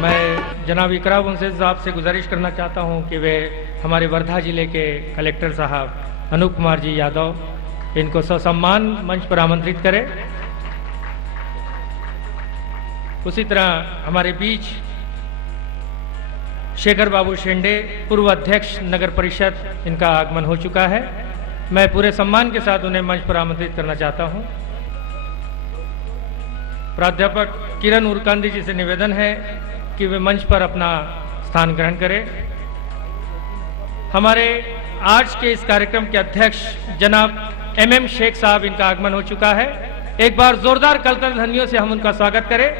मैं जनाब इकराम मुंशी साहब से गुजारिश करना चाहता हूं कि वे हमारे वर्धा जिले के कलेक्टर साहब अनूप कुमार जी यादव इनको ससम्मान मंच पर आमंत्रित करें। उसी तरह हमारे बीच शेखर बाबू शेंडे पूर्व अध्यक्ष नगर परिषद, इनका आगमन हो चुका है। मैं पूरे सम्मान के साथ उन्हें मंच पर आमंत्रित करना चाहता हूं। प्राध्यापक किरण उरकांदी जी से निवेदन है कि वे मंच पर अपना स्थान ग्रहण करें। हमारे आज के इस कार्यक्रम के अध्यक्ष जनाब MM शेख साहब, इनका आगमन हो चुका है। एक बार जोरदार करताल ध्वनियों से हम उनका स्वागत करें।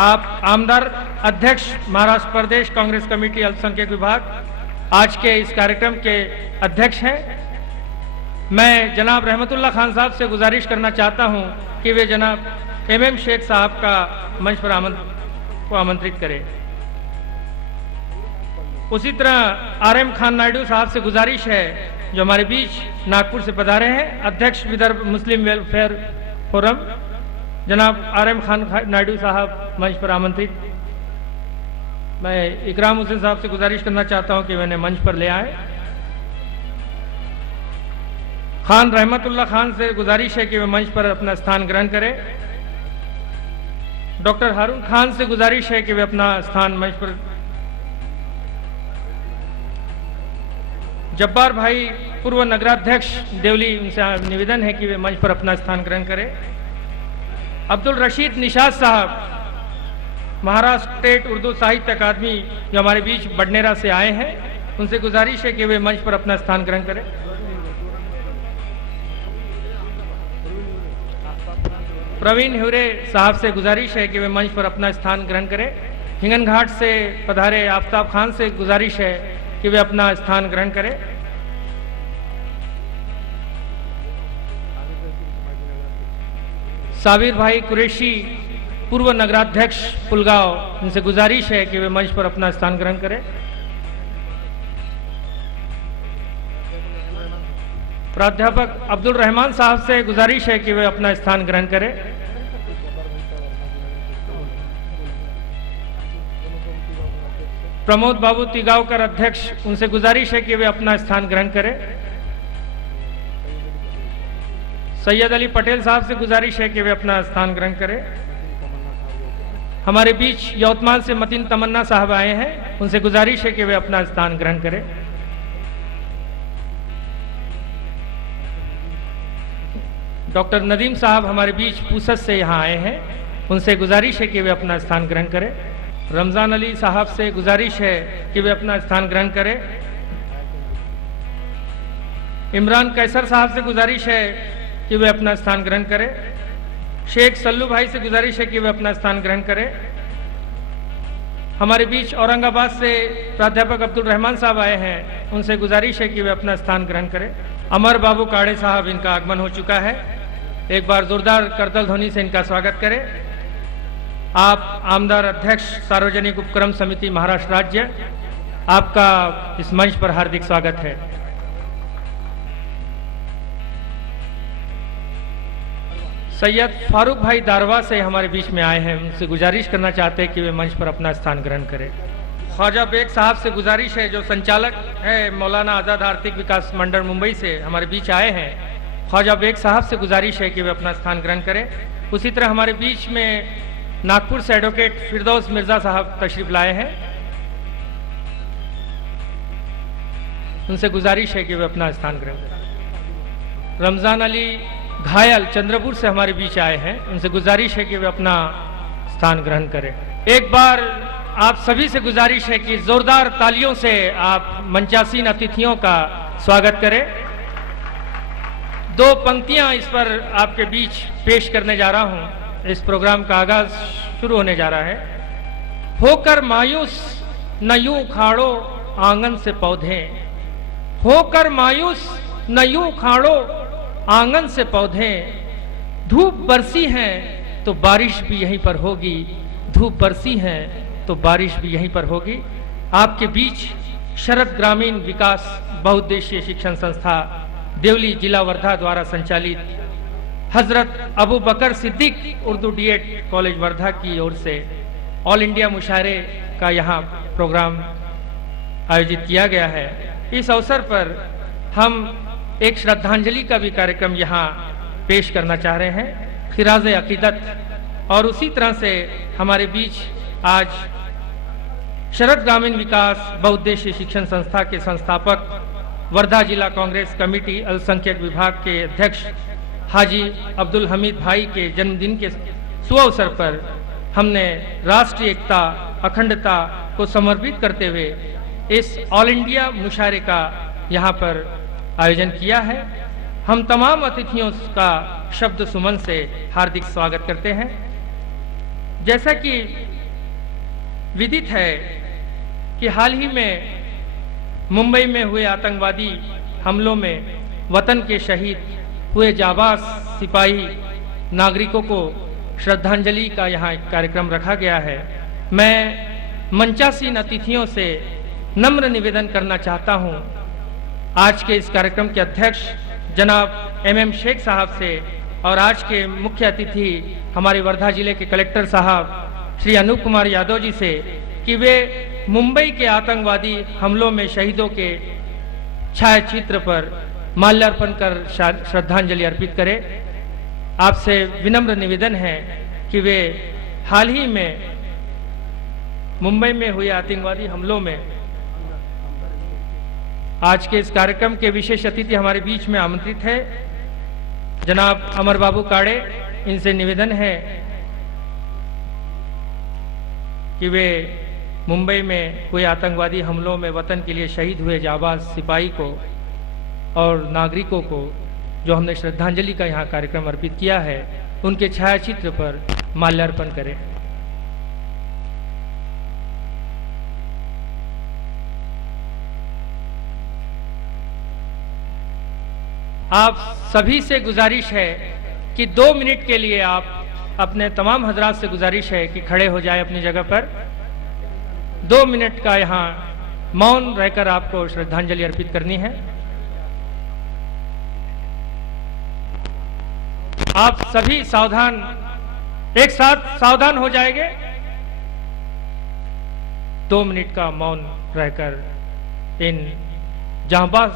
आप आमदार अध्यक्ष महाराष्ट्र प्रदेश कांग्रेस कमेटी अल्पसंख्यक विभाग आज के इस कार्यक्रम के अध्यक्ष हैं। मैं जनाब रहमतुल्लाह खान साहब से गुजारिश करना चाहता हूं कि वे जनाब MM शेख साहब का मंच पर आमंत्रित करें। उसी तरह RM खान नायडू साहब से गुजारिश है, जो हमारे बीच नागपुर से पधारे हैं, अध्यक्ष विदर्भ मुस्लिम वेलफेयर फोरम, जनाब RM खान नायडू साहब मंच पर आमंत्रित। मैं इकराम मुंशी साहब से गुजारिश करना चाहता हूं कि वे उन्हें मंच पर ले आए। खान रहमतुल्लाह खान से गुजारिश है कि वे मंच पर अपना स्थान ग्रहण करें। डॉक्टर हारून खान से गुजारिश है कि वे अपना स्थान मंच पर। जब्बार भाई पूर्व नगराध्यक्ष देवली, उनसे निवेदन है कि वे मंच पर अपना स्थान ग्रहण करें। अब्दुल रशीद निशाद साहब महाराष्ट्र स्टेट उर्दू साहित्य अकादमी, जो हमारे बीच बडनेरा से आए हैं, उनसे गुजारिश है कि वे मंच पर अपना स्थान ग्रहण करें। प्रवीण हिवरे साहब से गुजारिश है कि वे मंच पर अपना स्थान ग्रहण करें। हिंगन घाट से पधारे आफ्ताब खान से गुजारिश है कि वे अपना स्थान ग्रहण करें। साबिर भाई कुरैशी पूर्व नगराध्यक्ष पुलगांव, उनसे गुजारिश है कि वे मंच पर अपना स्थान ग्रहण करें। प्राध्यापक अब्दुल रहमान साहब से गुजारिश है कि वे अपना स्थान ग्रहण करें। प्रमोद बाबू तिगावकर अध्यक्ष, उनसे गुजारिश है कि वे अपना स्थान ग्रहण करें। सैयद अली पटेल साहब से गुजारिश है कि वे अपना स्थान ग्रहण करें। हमारे बीच यवतमाल से मतीन तमन्ना साहब आए हैं, उनसे गुजारिश है कि वे अपना स्थान ग्रहण करें। डॉक्टर नदीम साहब हमारे बीच पूसत से यहाँ आए हैं, उनसे गुजारिश है कि वे अपना स्थान ग्रहण करें। रमजान अली साहब से गुजारिश है कि वे अपना स्थान ग्रहण करें। इमरान कैसर साहब से गुजारिश है कि वे अपना स्थान ग्रहण करें। शेख सल्लू भाई से गुजारिश है कि वे अपना स्थान ग्रहण करें। हमारे बीच औरंगाबाद से प्राध्यापक अब्दुल रहमान साहब आए हैं, उनसे गुजारिश है कि वे अपना स्थान ग्रहण करें। अमर बाबू काड़े साहब, इनका आगमन हो चुका है। एक बार जोरदार करताल ध्वनि से इनका स्वागत करें। आप आमदार अध्यक्ष सार्वजनिक उपक्रम समिति महाराष्ट्र राज्य, आपका इस मंच पर हार्दिक स्वागत है। सैयद फारूक भाई दारवा से हमारे बीच में आए हैं, उनसे गुजारिश करना चाहते हैं कि वे मंच पर अपना स्थान ग्रहण करें। ख्वाजा बेग साहब से गुजारिश है, जो संचालक है मौलाना आज़ाद आर्थिक विकास मंडल मुंबई से हमारे बीच आए हैं। ख्वाजा बेग साहब से गुजारिश है कि वे अपना स्थान ग्रहण करें। उसी तरह हमारे बीच में नागपुर से एडवोकेट फिरदौस मिर्जा साहब तशरीफ लाए हैं, उनसे गुजारिश है कि वे अपना स्थान ग्रहण करें। रमजान अली घायल चंद्रपुर से हमारे बीच आए हैं, उनसे गुजारिश है कि वे अपना स्थान ग्रहण करें। एक बार आप सभी से गुजारिश है कि जोरदार तालियों से आप मंचासीन अतिथियों का स्वागत करें। दो पंक्तियां इस पर आपके बीच पेश करने जा रहा हूं। इस प्रोग्राम का आगाज शुरू होने जा रहा है। होकर मायूस न यूं उखाड़ो आंगन से पौधे, होकर मायूस न यूं उखाड़ो आंगन से पौधे, धूप बरसी है तो बारिश भी यहीं पर होगी, धूप बरसी है तो बारिश भी यहीं पर होगी। आपके बीच शरद ग्रामीण विकास बहुउद्देशीय शिक्षण संस्था देवली जिला वर्धा द्वारा संचालित हजरत अबू बकर सिद्दीक उर्दू डीएड कॉलेज वर्धा की ओर से ऑल इंडिया मुशायरे का यहाँ प्रोग्राम आयोजित किया गया है। इस अवसर पर हम एक श्रद्धांजलि का भी कार्यक्रम यहाँ पेश करना चाह रहे हैं, खिराज अकीदत। और उसी तरह से हमारे बीच आज शरद ग्रामीण विकास बहुउद्देशीय शिक्षण संस्था के संस्थापक, वर्धा जिला कांग्रेस कमेटी अल्पसंख्यक विभाग के अध्यक्ष हाजी अब्दुल हमीद भाई के जन्मदिन के सुअवसर पर हमने राष्ट्रीय एकता अखंडता को समर्पित करते हुए इस ऑल इंडिया मुशायरे का यहाँ पर आयोजन किया है। हम तमाम अतिथियों का शब्द सुमन से हार्दिक स्वागत करते हैं। जैसा कि विदित है कि हाल ही में मुंबई में हुए आतंकवादी हमलों में वतन के शहीद हुए जाबाज सिपाही नागरिकों को श्रद्धांजलि का यहाँ एक कार्यक्रम रखा गया है। मैं मंचासीन अतिथियों से नम्र निवेदन करना चाहता हूँ आज के इस कार्यक्रम के अध्यक्ष जनाब MM शेख साहब से और आज के मुख्य अतिथि हमारे वर्धा जिले के कलेक्टर साहब श्री अनूप कुमार यादव जी से कि वे मुंबई के आतंकवादी हमलों में शहीदों के छायाचित्र पर माल्यार्पण कर श्रद्धांजलि अर्पित करें। आपसे विनम्र निवेदन है कि वे हाल ही में मुंबई में हुए आतंकवादी हमलों में आज के इस कार्यक्रम के विशेष अतिथि हमारे बीच में आमंत्रित है जनाब अमर बाबू काड़े। इनसे निवेदन है कि वे मुंबई में हुए आतंकवादी हमलों में वतन के लिए शहीद हुए जाबाज सिपाही को और नागरिकों को जो हमने श्रद्धांजलि का यहाँ कार्यक्रम अर्पित किया है उनके छायाचित्र पर माल्यार्पण करें। आप सभी से गुजारिश है कि 2 मिनट के लिए आप अपने तमाम हजरात से गुजारिश है कि खड़े हो जाए अपनी जगह पर। 2 मिनट का यहाँ मौन रहकर आपको श्रद्धांजलि अर्पित करनी है। आप सभी सावधान, एक साथ सावधान हो जाएंगे। 2 मिनट का मौन रहकर इन जांबाज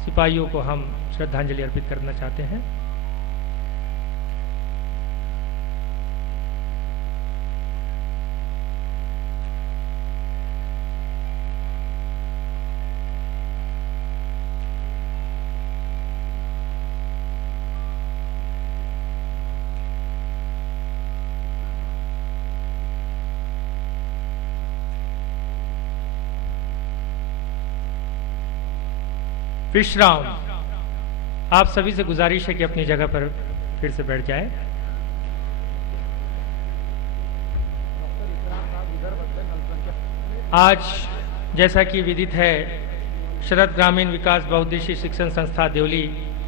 सिपाहियों को हम श्रद्धांजलि अर्पित करना चाहते हैं। विश्राम। आप सभी से गुजारिश है कि अपनी जगह पर फिर से बैठ जाएं। आज जैसा कि विदित है शरद ग्रामीण विकास बहुउद्देशीय शिक्षण संस्था देवली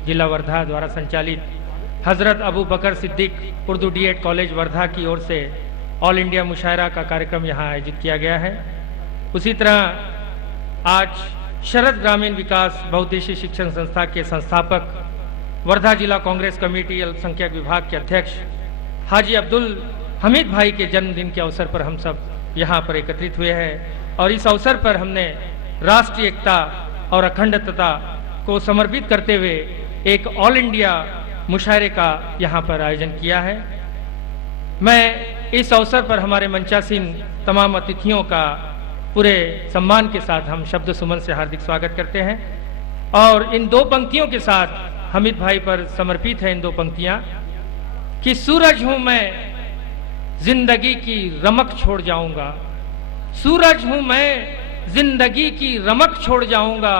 जिला वर्धा द्वारा संचालित हजरत अबू बकर सिद्दीक उर्दू डीएड कॉलेज वर्धा की ओर से ऑल इंडिया मुशायरा का कार्यक्रम यहाँ आयोजित किया गया है। उसी तरह आज शरद ग्रामीण विकास बहुउद्देशीय शिक्षण संस्था के संस्थापक वर्धा जिला कांग्रेस कमेटी अल्पसंख्यक विभाग के अध्यक्ष हाजी अब्दुल हमीद भाई के जन्मदिन के अवसर पर हम सब यहाँ पर एकत्रित हुए हैं और इस अवसर पर हमने राष्ट्रीय एकता और अखंडता को समर्पित करते हुए एक ऑल इंडिया मुशायरे का यहाँ पर आयोजन किया है। मैं इस अवसर पर हमारे मंचासीन तमाम अतिथियों का पूरे सम्मान के साथ हम शब्द सुमन से हार्दिक स्वागत करते हैं और इन 2 पंक्तियों के साथ हमीद भाई पर समर्पित है इन 2 पंक्तियां कि सूरज हूं मैं जिंदगी की रमक छोड़ जाऊंगा, सूरज हूं मैं जिंदगी की रमक छोड़ जाऊंगा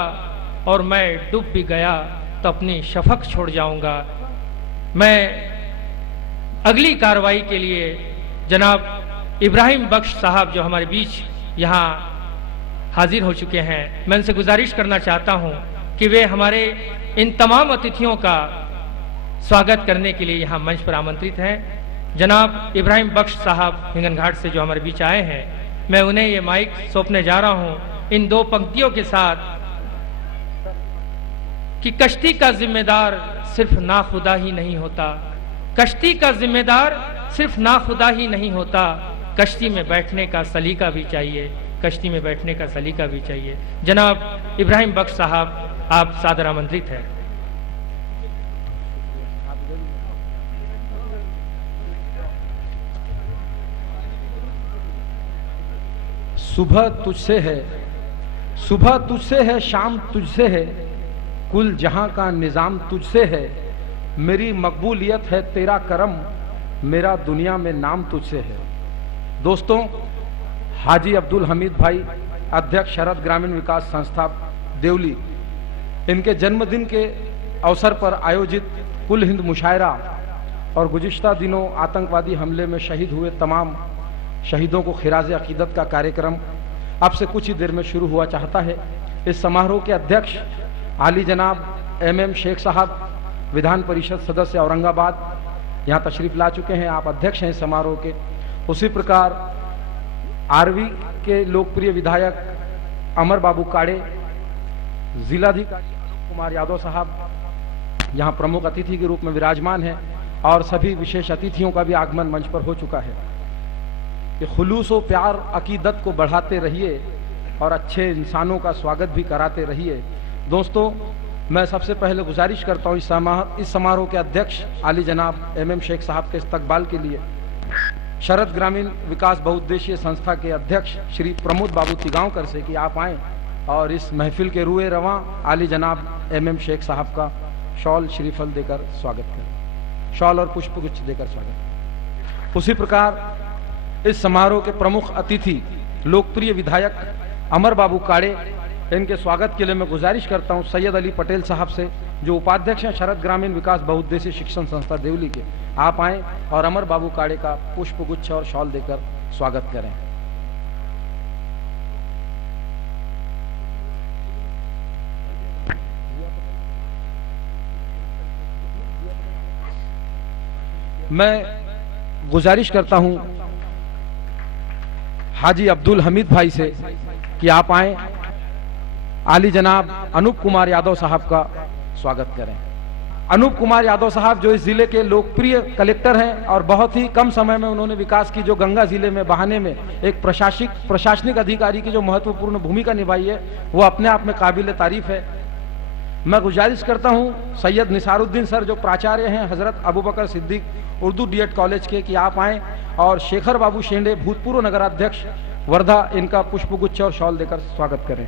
और मैं डूब भी गया तो अपनी शफक छोड़ जाऊंगा। मैं अगली कार्रवाई के लिए जनाब इब्राहिम बख्श साहब जो हमारे बीच यहाँ हाजिर हो चुके हैं, मैं उनसे गुजारिश करना चाहता हूं कि वे हमारे इन तमाम अतिथियों का स्वागत करने के लिए यहाँ मंच पर आमंत्रित हैं। जनाब इब्राहिम बख्श साहब हिंगनघाट से जो हमारे बीच आए हैं, मैं उन्हें ये माइक सौंपने जा रहा हूं इन 2 पंक्तियों के साथ कि कश्ती का जिम्मेदार सिर्फ नाखुदा ही नहीं होता, कश्ती का जिम्मेदार सिर्फ नाखुदा ही नहीं होता, कश्ती में बैठने का सलीका भी चाहिए, कश्ती में बैठने का सलीका भी चाहिए। जनाब इब्राहिम बख्श साहब, आप सादर आमंत्रित हैं। सुबह तुझसे है, सुबह तुझसे है, शाम तुझसे है, कुल जहां का निजाम तुझसे है, मेरी मकबूलियत है तेरा करम, मेरा दुनिया में नाम तुझसे है। दोस्तों, हाजी अब्दुल हमीद भाई, अध्यक्ष शरद ग्रामीण विकास संस्था देवली, इनके जन्मदिन के अवसर पर आयोजित कुल हिंद मुशायरा और गुज़िश्ता दिनों आतंकवादी हमले में शहीद हुए तमाम शहीदों को खिराज अकीदत का कार्यक्रम अब से कुछ ही देर में शुरू हुआ चाहता है। इस समारोह के अध्यक्ष आली जनाब MM शेख साहब, विधान परिषद सदस्य औरंगाबाद, यहाँ तशरीफ ला चुके हैं। आप अध्यक्ष हैं इस समारोह के। उसी प्रकार आरवी के लोकप्रिय विधायक अमर बाबू काड़े, जिलाधिकारी अनूप कुमार यादव साहब यहाँ प्रमुख अतिथि के रूप में विराजमान हैं और सभी विशेष अतिथियों का भी आगमन मंच पर हो चुका है। कि खुलूस व प्यार अकीदत को बढ़ाते रहिए और अच्छे इंसानों का स्वागत भी कराते रहिए। दोस्तों, मैं सबसे पहले गुजारिश करता हूँ इस समारोह के अध्यक्ष आली जनाब MM शेख साहब के इस्तकबाल के लिए शरद ग्रामीण विकास बहुउद्देशीय संस्था के अध्यक्ष श्री प्रमोद बाबू तिगांवकर से कि आप आएँ और इस महफिल के रूए रवां आली जनाब MM शेख साहब का शॉल श्रीफल देकर स्वागत करें, शॉल और पुष्पगुच्छ देकर स्वागत। उसी प्रकार इस समारोह के प्रमुख अतिथि लोकप्रिय विधायक अमर बाबू काड़े, इनके स्वागत के लिए मैं गुजारिश करता हूं सैयद अली पटेल साहब से, जो उपाध्यक्ष हैं शरद ग्रामीण विकास बहुउद्देशीय शिक्षण संस्था देवली के। आप आएं और अमर बाबू काड़े का पुष्पगुच्छ और शॉल देकर स्वागत करें। मैं गुजारिश करता हूं हाजी अब्दुल हमीद भाई से कि आप आएं, आली जनाब अनूप कुमार यादव साहब का स्वागत करें। अनूप कुमार यादव साहब जो इस जिले के लोकप्रिय कलेक्टर हैं और बहुत ही कम समय में उन्होंने विकास की जो गंगा जिले में बहाने में एक प्रशासनिक अधिकारी की जो महत्वपूर्ण भूमिका निभाई है, वो अपने आप में काबिल तारीफ है। मैं गुजारिश करता हूं सैयद निसारुद्दीन सर जो प्राचार्य हैं हजरत अबू बकर सिद्दीक उर्दू D.Ed कॉलेज के, कि आप आएं और शेखर बाबू शेंडे भूतपूर्व नगराध्यक्ष वर्धा, इनका पुष्पगुच्छ और शॉल देकर स्वागत करें।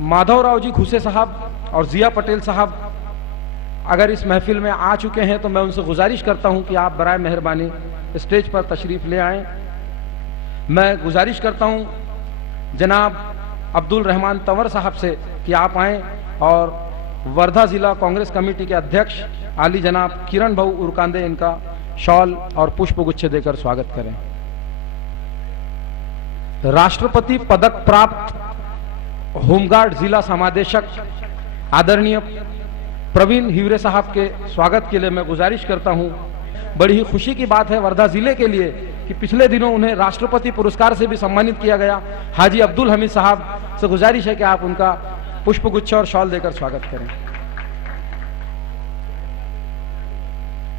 माधवराव जी खुसे साहब और जिया पटेल साहब अगर इस महफिल में आ चुके हैं तो मैं उनसे गुजारिश करता हूं कि आप बराए मेहरबानी स्टेज पर तशरीफ ले आएं। मैं गुजारिश करता हूं जनाब अब्दुल रहमान तंवर साहब से कि आप आएं और वर्धा जिला कांग्रेस कमेटी के अध्यक्ष आली जनाब किरण भाऊ उरकांदे, इनका शॉल और पुष्पगुच्छ देकर स्वागत करें। राष्ट्रपति पदक प्राप्त होमगार्ड जिला समादेशक आदरणीय प्रवीण हिवरे साहब के स्वागत के लिए मैं गुजारिश करता हूं। बड़ी ही खुशी की बात है वर्धा जिले के लिए कि पिछले दिनों उन्हें राष्ट्रपति पुरस्कार से भी सम्मानित किया गया। हाजी अब्दुल हमीद साहब से गुजारिश है कि आप उनका पुष्पगुच्छ और शॉल देकर स्वागत करें।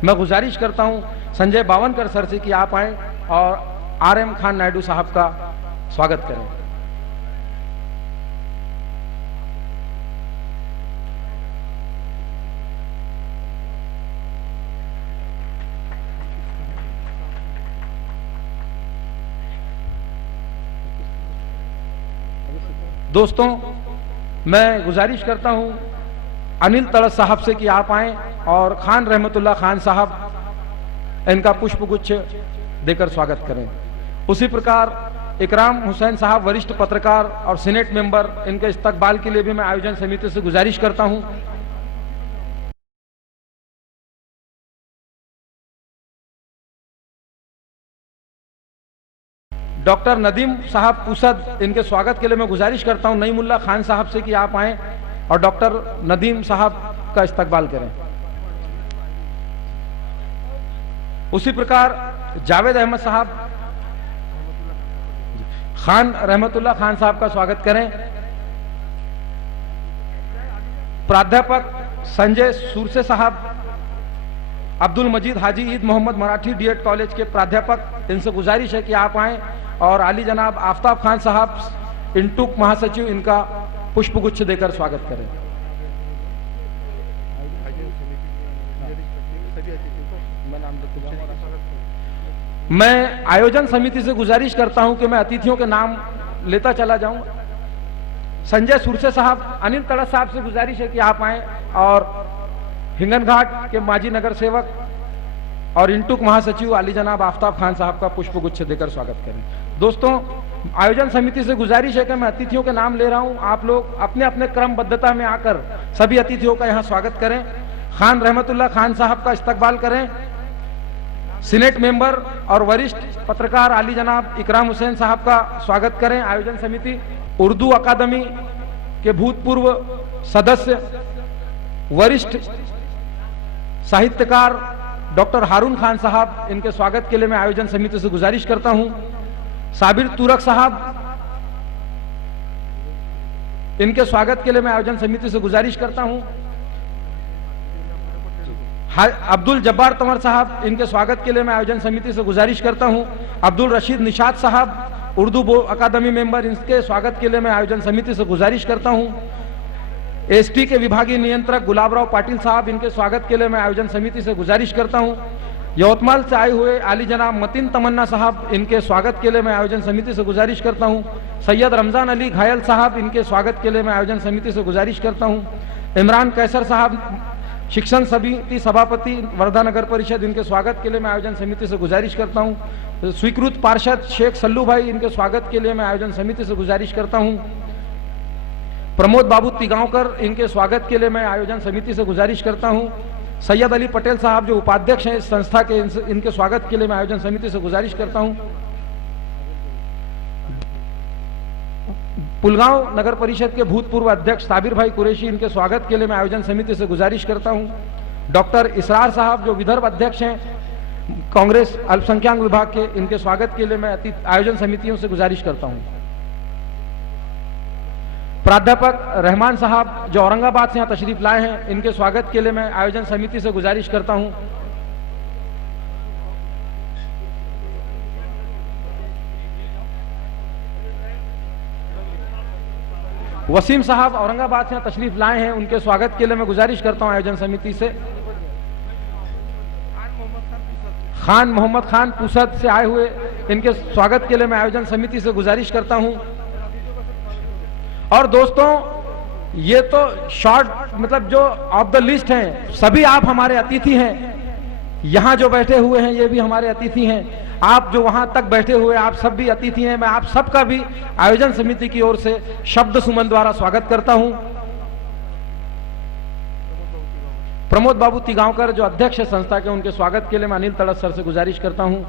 मैं गुजारिश करता हूं संजय बावनकर सर से कि आप आएं और RM खान नायडू साहब का स्वागत करें। दोस्तों, मैं गुजारिश करता हूं अनिल तड़स साहब से कि आप आएं और खान रहमतुल्लाह खान साहब इनका पुष्पगुच्छ देकर स्वागत करें। उसी प्रकार इकराम हुसैन साहब वरिष्ठ पत्रकार और सीनेट मेंबर, इनके इस्तकबाल के लिए भी मैं आयोजन समिति से गुजारिश करता हूं। डॉक्टर नदीम साहब पुसद, इनके स्वागत के लिए मैं गुजारिश करता हूं नईमुल्ला खान साहब से कि आप आएं और डॉक्टर नदीम साहब का इस्तकबाल करें। उसी प्रकार जावेद अहमद साहब, खान रहमतुल्लाह खान साहब का स्वागत करें। प्राध्यापक संजय सुरसे साहब, अब्दुल मजीद हाजी ईद मोहम्मद मराठी डीएड कॉलेज के प्राध्यापक, इनसे गुजारिश है कि आप आएं। और आली जनाब आफ्ताब खान साहब इंटुक महासचिव, इनका पुष्पगुच्छ देकर स्वागत करें। मैं आयोजन समिति से गुजारिश करता हूं कि मैं अतिथियों के नाम लेता चला जाऊं। संजय सुरसे साहब, अनिल तड़स साहब से गुजारिश है कि आप आएं और हिंगन घाट के माजी नगर सेवक और इंटुक महासचिव आली जनाब आफ्ताब खान साहब का पुष्पगुच्छ देकर स्वागत करें। दोस्तों, आयोजन समिति से गुजारिश है कि मैं अतिथियों के नाम ले रहा हूं, आप लोग अपने अपने क्रमबद्धता में आकर सभी अतिथियों का यहां स्वागत करें। खान रहमतुल्लाह खान साहब का इस्तकबाल करें। सीनेट मेंबर और वरिष्ठ पत्रकार आली जनाब इकराम हुसैन साहब का स्वागत करें। आयोजन समिति उर्दू अकादमी के भूतपूर्व सदस्य, वरिष्ठ साहित्यकार डॉक्टर हारून खान साहब, इनके स्वागत के लिए मैं आयोजन समिति से गुजारिश करता हूं। साबिर तुरक साहब, इनके स्वागत के लिए मैं आयोजन समिति से गुजारिश करता हूं। अब्दुल जब्बार तंवर साहब, इनके स्वागत के लिए मैं आयोजन समिति से गुजारिश करता हूं। अब्दुल रशीद निशात साहब, उर्दू अकादमी मेंबर, इनके स्वागत के लिए मैं आयोजन समिति से गुजारिश करता हूं। एसटी के विभागीय नियंत्रक गुलाबराव पाटिल साहब, इनके स्वागत के लिए मैं आयोजन समिति से गुजारिश करता हूं। यवतमाल से आए हुए आली जनाब मतीन तमन्ना साहब, इनके स्वागत के लिए मैं आयोजन समिति से गुजारिश करता हूं। सैयद रमजान अली घायल साहब, इनके स्वागत के लिए मैं आयोजन समिति से गुजारिश करता हूं। इमरान कैसर साहब, शिक्षण समिति सभापति वर्धा नगर परिषद, इनके स्वागत के लिए मैं आयोजन समिति से गुजारिश करता हूं। स्वीकृत पार्षद शेख सल्लू भाई, इनके स्वागत के लिए मैं आयोजन समिति से गुजारिश करता हूं। प्रमोद बाबू तिगांवकर, इनके स्वागत के लिए मैं आयोजन समिति से गुजारिश करता हूं। सैयद अली पटेल साहब, जो उपाध्यक्ष हैं इस संस्था के, इनके स्वागत के लिए मैं आयोजन समिति से गुजारिश करता हूं। पुलगांव नगर परिषद के भूतपूर्व अध्यक्ष साबिर भाई कुरैशी, इनके स्वागत के लिए मैं आयोजन समिति से गुजारिश करता हूं। डॉक्टर इसरार साहब, जो विदर्भ अध्यक्ष हैं कांग्रेस अल्पसंख्यक विभाग के, इनके स्वागत के लिए मैं आयोजन समितियों से गुजारिश करता हूं। प्राध्यापक रहमान साहब, जो औरंगाबाद से यहाँ तशरीफ लाए हैं, इनके स्वागत के लिए मैं आयोजन समिति से गुजारिश करता हूं। वसीम साहब औरंगाबाद से यहाँ तशरीफ लाए हैं, उनके स्वागत के लिए मैं गुजारिश करता हूं आयोजन समिति से। खान मोहम्मद खान पुसद से आए हुए, इनके स्वागत के लिए मैं आयोजन समिति से गुजारिश करता हूं। और दोस्तों, ये तो शॉर्ट मतलब जो ऑफ द लिस्ट हैं, सभी आप हमारे अतिथि हैं। यहां जो बैठे हुए हैं ये भी हमारे अतिथि हैं। आप जो वहां तक बैठे हुए, आप सब भी अतिथि हैं। मैं आप सबका भी आयोजन समिति की ओर से शब्द सुमन द्वारा स्वागत करता हूं। प्रमोद बाबू तिगांवकर, जो अध्यक्ष है संस्था के, उनके स्वागत के लिए मैं अनिल तड़स सर से गुजारिश करता हूं।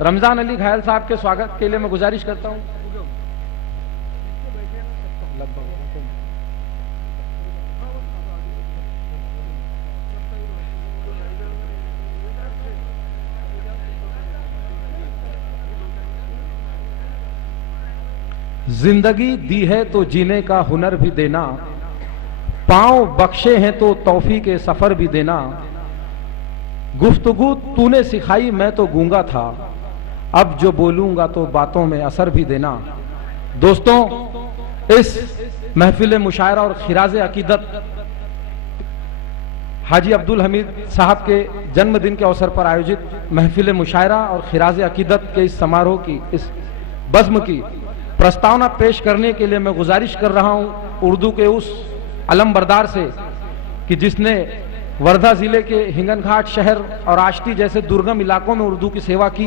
रमजान अली घायल साहब के स्वागत के लिए मैं गुजारिश करता हूं। जिंदगी दी है तो जीने का हुनर भी देना, पांव बख्शे हैं तो तौफीक सफर भी देना, गुफ्तगू तूने सिखाई मैं तो गूंगा था, अब जो बोलूंगा तो बातों में असर भी देना। दोस्तों, इस महफिल मुशायरा और खिराज अकीदत हाजी अब्दुल हमीद साहब के जन्मदिन के अवसर पर आयोजित महफिल मुशायरा और खिराज अकीदत के इस समारोह की, इस बज़्म की प्रस्तावना पेश करने के लिए मैं गुजारिश कर रहा हूं उर्दू के उस अलम बरदार से कि जिसने वर्धा जिले के हिंगन घाट शहर और आष्टी जैसे दुर्गम इलाकों में उर्दू की सेवा की,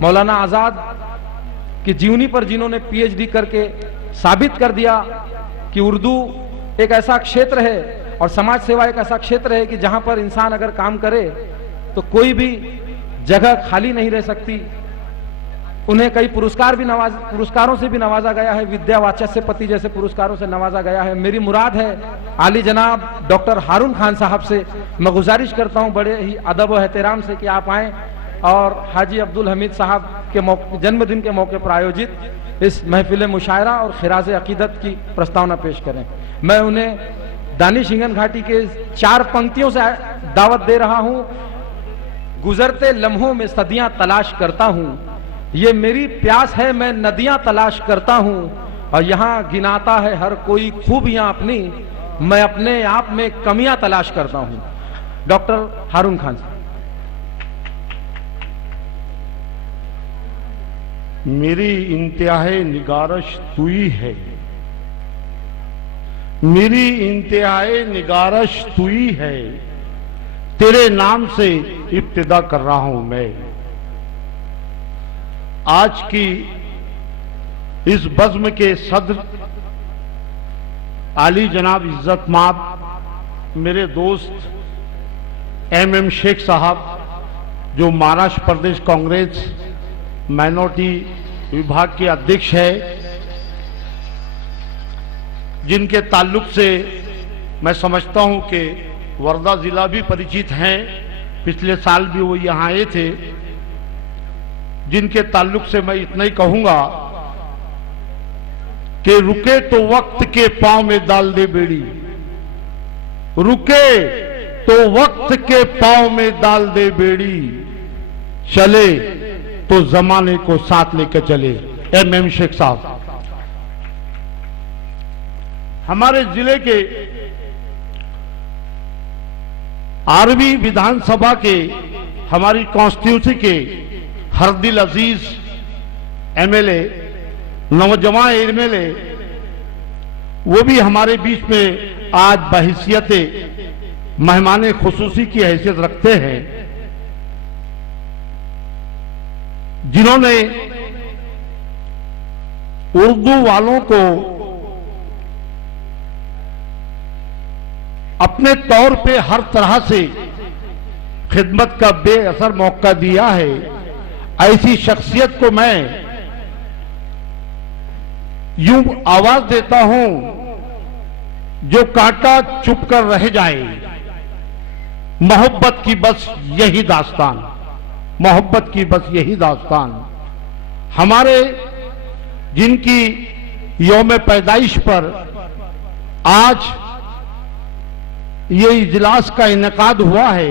मौलाना आज़ाद की जीवनी पर जिन्होंने पीएचडी करके साबित कर दिया कि उर्दू एक ऐसा क्षेत्र है और समाज सेवा एक ऐसा क्षेत्र है कि जहां पर इंसान अगर काम करे तो कोई भी जगह खाली नहीं रह सकती। उन्हें कई पुरस्कारों से भी नवाजा गया है, विद्या वाचस्पति जैसे पुरस्कारों से नवाजा गया है। मेरी मुराद है आली जनाब डॉक्टर हारून खान साहब से मैं गुजारिश करता हूं बड़े ही अदब और एहतराम से कि आप आएं और हाजी अब्दुल हमीद साहब के जन्मदिन के मौके पर आयोजित इस महफिल मुशायरा और खिराज अकीदत की प्रस्तावना पेश करें। मैं उन्हें दानिश हिंगन घाटी के 4 पंक्तियों से दावत दे रहा हूं। गुजरते लम्हों में सदियां तलाश करता हूं, ये मेरी प्यास है, मैं नदियां तलाश करता हूं, और यहां गिनाता है हर कोई खूबियां अपनी, मैं अपने आप में कमियां तलाश करता हूं। डॉक्टर हारून खान साहब। मेरी इंतहाई निगारश तू ही है, मेरी इंतहाई निगारश तू ही है, तेरे नाम से इब्तिदा कर रहा हूं मैं। आज की इस बज़्म के सदर आली जनाब इज्जत माब मेरे दोस्त MM शेख साहब, जो महाराष्ट्र प्रदेश कांग्रेस माइनॉरिटी विभाग के अध्यक्ष है, जिनके ताल्लुक से मैं समझता हूं कि वर्धा जिला भी परिचित हैं, पिछले साल भी वो यहां आए थे, जिनके ताल्लुक से मैं इतना ही कहूंगा कि रुके तो वक्त के पांव में डाल दे बेड़ी, रुके तो वक्त के पांव में डाल दे बेड़ी, चले तो जमाने को साथ लेकर चले। MM शेख साहब हमारे जिले के 8वीं विधानसभा के हमारी कॉन्स्टिट्यूंसी के हरदिल अजीज MLA, नौजवान MLA, वो भी हमारे बीच में आज बहैसियत मेहमान खुसूसी की हैसियत रखते हैं, जिन्होंने उर्दू वालों को अपने तौर पे हर तरह से खिदमत का बेअसर मौका दिया है। ऐसी शख्सियत को मैं यूं आवाज देता हूं जो कांटा चुप कर रह जाए। मोहब्बत की बस यही दास्तान, मोहब्बत की बस यही दास्तान। हमारे जिनकी यौम पैदाइश पर आज ये इजलास का इनेकाद हुआ है,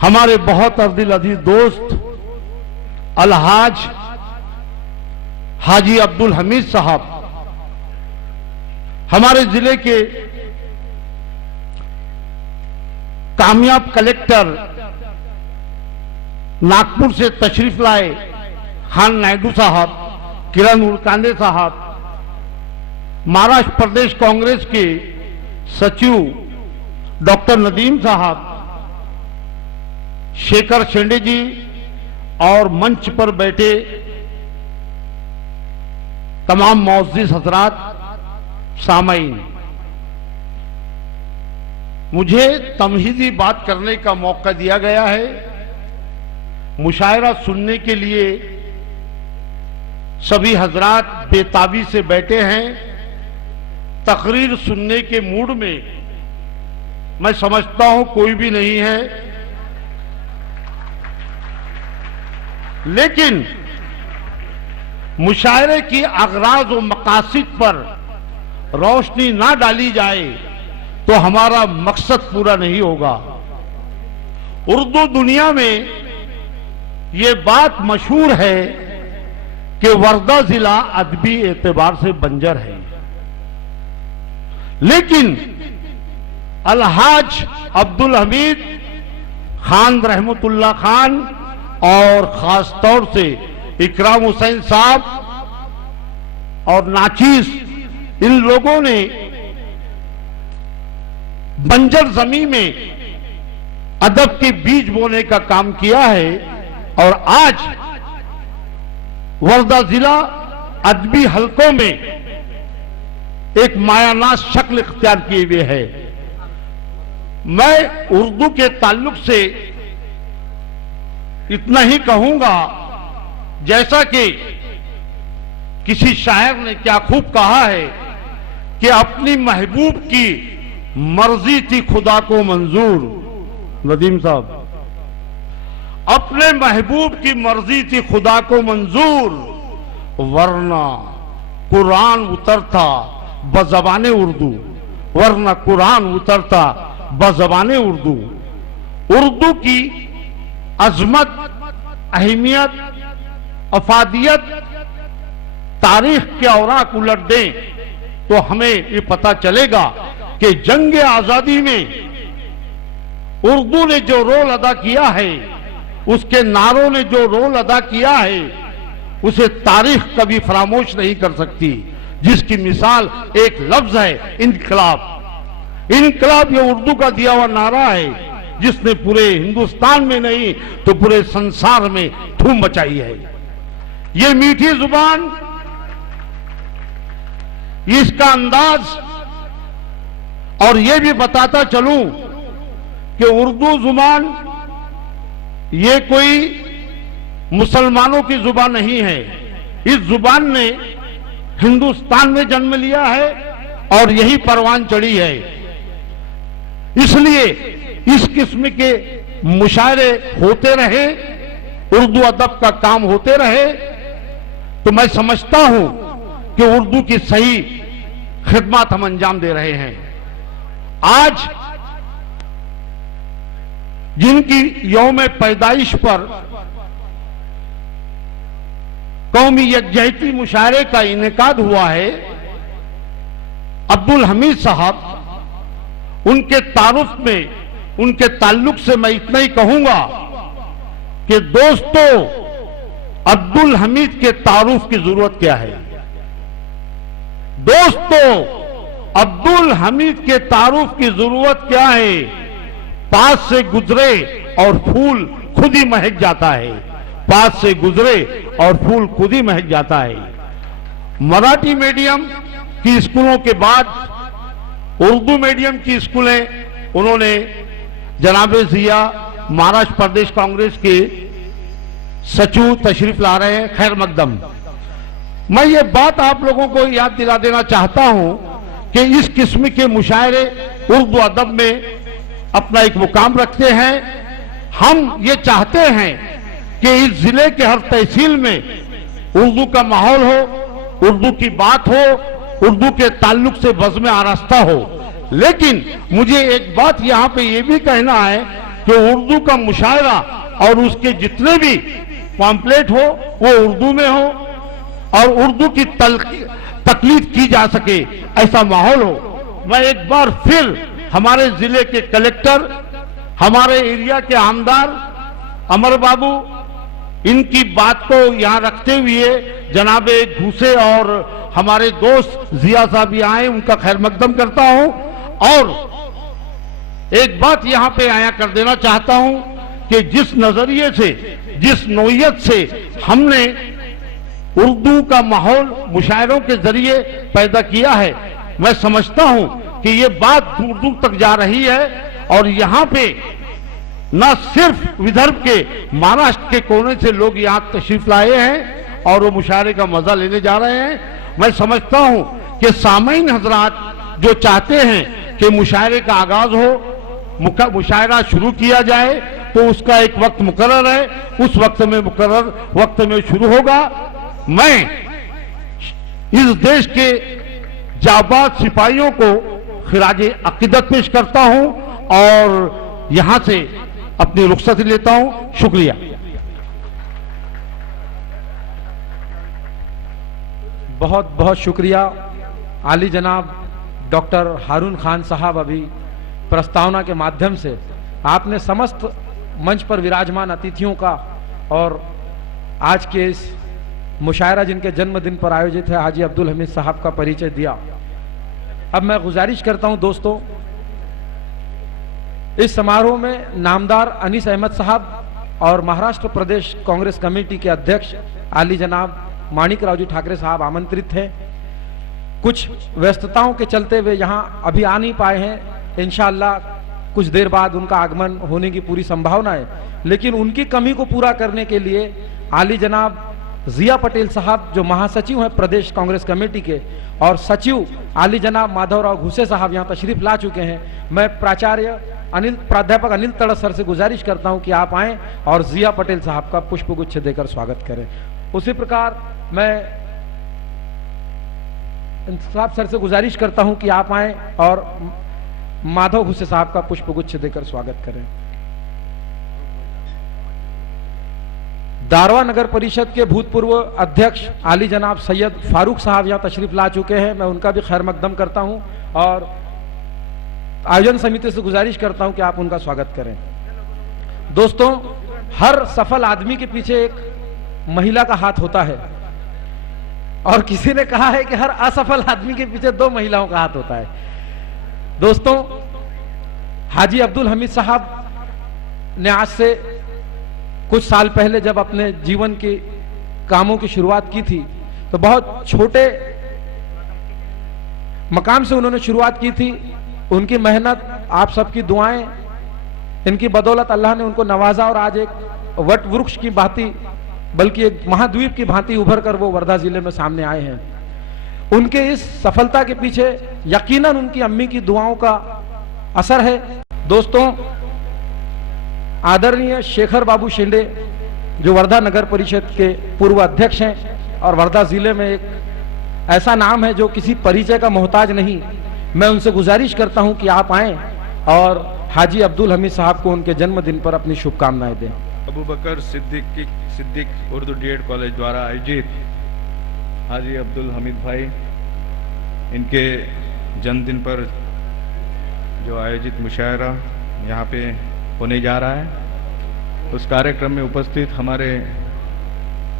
हमारे बहुत अर्दिल अजीज दोस्त अलहाज हाजी अब्दुल हमीद साहब, हमारे जिले के कामयाब कलेक्टर नागपुर से तशरीफ लाए खान नायडू साहब, किरण उड़कांदे साहब, महाराष्ट्र प्रदेश कांग्रेस के सचिव डॉक्टर नदीम साहब, शेखर शेंडे जी, और मंच पर बैठे तमाम मुअज़्ज़िज़ हज़रात, सामाईन, मुझे तमहीदी बात करने का मौका दिया गया है। मुशायरा सुनने के लिए सभी हजरात बेताबी से बैठे हैं। तकरीर सुनने के मूड में मैं समझता हूं कोई भी नहीं है, लेकिन मुशायरे की अगराज और मकासिद पर रोशनी ना डाली जाए तो हमारा मकसद पूरा नहीं होगा। उर्दू दुनिया में ये बात मशहूर है कि वर्धा जिला अदबी एतबार से बंजर है, लेकिन अलहाज अब्दुल हमीद खान रहमतुल्लाह खान और खास तौर से इकराम हुसैन साहब और नाचीस, इन लोगों ने बंजर जमीन में अदब के बीज बोने का काम किया है, और आज वर्धा जिला अदबी हलकों में एक मायानाज शक्ल इख्तियार किए हुए है। मैं उर्दू के ताल्लुक से इतना ही कहूंगा, जैसा कि किसी शायर ने क्या खूब कहा है कि अपनी महबूब की मर्जी थी खुदा को मंजूर। नदीम साहब, अपने महबूब की मर्जी थी खुदा को मंजूर, वरना कुरान उतरता बज़बाने उर्दू, वरना कुरान उतरता बज़बाने उर्दू। उर्दू की अजमत, अहमियत, अफादियत तारीख के औराक उलट दें तो हमें ये पता चलेगा कि जंग आजादी में उर्दू ने जो रोल अदा किया है, उसके नारों ने जो रोल अदा किया है, उसे तारीख कभी फरामोश नहीं कर सकती। जिसकी मिसाल एक लफ्ज है, इनकलाब। इनकलाब ये उर्दू का दिया हुआ नारा है, जिसने पूरे हिंदुस्तान में नहीं तो पूरे संसार में धूम मचाई है। ये मीठी जुबान, इसका अंदाज, और ये भी बताता चलूं कि उर्दू जुबान ये कोई मुसलमानों की जुबान नहीं है। इस जुबान ने हिंदुस्तान में जन्म लिया है और यही परवान चढ़ी है। इसलिए इस किस्म के मुशायरे होते रहे, उर्दू अदब का काम होते रहे, तो मैं समझता हूं कि उर्दू की सही खिदमत हम अंजाम दे रहे हैं। आज जिनकी यौम पैदाइश पर कौमी यकजहती मुशायरे का इनेकाद हुआ है, अब्दुल हमीद साहब, उनके तारुफ में, उनके ताल्लुक से मैं इतना ही कहूंगा कि दोस्तों, अब्दुल हमीद के तारुफ की जरूरत क्या है? दोस्तों, अब्दुल हमीद के तारुफ की जरूरत क्या है? पास से गुजरे और फूल खुद ही महक जाता है। पास से गुजरे और फूल खुद ही महक जाता है। मराठी मीडियम की स्कूलों के बाद उर्दू मीडियम की स्कूलें उन्होंने जनाबे जिया महाराष्ट्र प्रदेश कांग्रेस के सचिव तशरीफ ला रहे हैं, खैर मकदम। मैं ये बात आप लोगों को याद दिला देना चाहता हूं कि इस किस्म के मुशायरे उर्दू अदब में अपना एक मुकाम रखते हैं। हम ये चाहते हैं कि इस जिले के हर तहसील में उर्दू का माहौल हो, उर्दू की बात हो, उर्दू के ताल्लुक से बज़्म आरास्ता हो। लेकिन मुझे एक बात यहां पे ये भी कहना है कि उर्दू का मुशायरा और उसके जितने भी पॉम्पलेट हो वो उर्दू में हो और उर्दू की तकलीफ की जा सके, ऐसा माहौल हो। मैं एक बार फिर हमारे जिले के कलेक्टर, हमारे एरिया के आमदार अमर बाबू, इनकी बात को यहां रखते हुए जनाबे घूसे और हमारे दोस्त जिया साहब यहाँ आए, उनका खैर मकदम करता हूं। और एक बात यहां पे आया कर देना चाहता हूं कि जिस नजरिए से, जिस नौयत से हमने उर्दू का माहौल मुशायरों के जरिए पैदा किया है, मैं समझता हूं कि ये बात दूर दूर तक जा रही है। और यहां पे न सिर्फ विदर्भ के, महाराष्ट्र के कोने से लोग यहां तशरीफ लाए हैं और वो मुशायरे का मजा लेने जा रहे हैं। मैं समझता हूं कि सामीन हजरात जो चाहते हैं कि मुशायरे का आगाज हो, मुशायरा शुरू किया जाए, तो उसका एक वक्त मुकर्रर है, उस वक्त में मुकर्रर वक्त में शुरू होगा। मैं इस देश के जाबाज सिपाहियों को खिराज अकीदत पेश करता हूं और यहां से अपनी रुखसती लेता हूं। शुक्रिया। बहुत बहुत शुक्रिया आली जनाब डॉक्टर हारून खान साहब। अभी प्रस्तावना के माध्यम से आपने समस्त मंच पर विराजमान अतिथियों का और आज के इस मुशायरा जिनके जन्मदिन पर आयोजित है हाजी अब्दुल हमीद साहब का परिचय दिया। अब मैं गुजारिश करता हूं दोस्तों, इस समारोह में नामदार अनीस अहमद साहब और महाराष्ट्र प्रदेश कांग्रेस कमेटी के अध्यक्ष आली जनाब माणिकराव जी ठाकरे साहब आमंत्रित थे। कुछ व्यस्तताओं के चलते हुए यहां अभी आ नहीं पाए हैं। इंशाअल्लाह कुछ देर बाद उनका आगमन होने की पूरी संभावना है, लेकिन उनकी कमी को पूरा करने के लिए आली जनाब जिया पटेल साहब जो महासचिव हैं प्रदेश कांग्रेस कमेटी के और सचिव आली जनाब माधवराव घुसे साहब यहाँ तशरीफ ला चुके हैं। मैं प्राचार्य प्राध्यापक अनिल तड़स सर से गुजारिश करता हूं कि आप आएं और जिया पटेल साहब का पुष्पगुच्छ देकर स्वागत करें। उसी प्रकार मैं इंसाफ सर से गुजारिश करता हूं कि आप आएं और माधव हुस्से साहब का पुष्पगुच्छ देकर स्वागत करें। दारवा नगर परिषद के भूतपूर्व अध्यक्ष आली जनाब सैयद फारूक साहब यहां तशरीफ ला चुके हैं। मैं उनका भी खैर मकदम करता हूं और आयोजन समिति से गुजारिश करता हूं कि आप उनका स्वागत करें। दोस्तों, हर सफल आदमी के पीछे एक महिला का हाथ होता है और किसी ने कहा है कि हर असफल आदमी के पीछे 2 महिलाओं का हाथ होता है। दोस्तों, हाजी अब्दुल हमीद साहब ने आज से कुछ साल पहले जब अपने जीवन के कामों की शुरुआत की थी तो बहुत छोटे मकाम से उन्होंने शुरुआत की थी। उनकी मेहनत, आप सबकी दुआएं, इनकी बदौलत अल्लाह ने उनको नवाजा और आज एक वट वृक्ष की भांति, बल्कि एक महाद्वीप की भांति उभर कर वो वर्धा जिले में सामने आए हैं। उनके इस सफलता के पीछे यकीनन उनकी अम्मी की दुआओं का असर है। दोस्तों, आदरणीय शेखर बाबू शिंदे जो वर्धा नगर परिषद के पूर्व अध्यक्ष हैं और वर्धा जिले में एक ऐसा नाम है जो किसी परिचय का मोहताज नहीं, मैं उनसे गुजारिश करता हूं कि आप आएं और हाजी अब्दुल हमीद साहब को उनके जन्मदिन पर अपनी शुभकामनाएं दें। अबू बकर सिद्दीक उर्दू डीएड कॉलेज द्वारा आयोजित हाजी अब्दुल हमीद भाई इनके जन्मदिन पर जो आयोजित मुशायरा यहाँ पे होने जा रहा है, उस कार्यक्रम में उपस्थित हमारे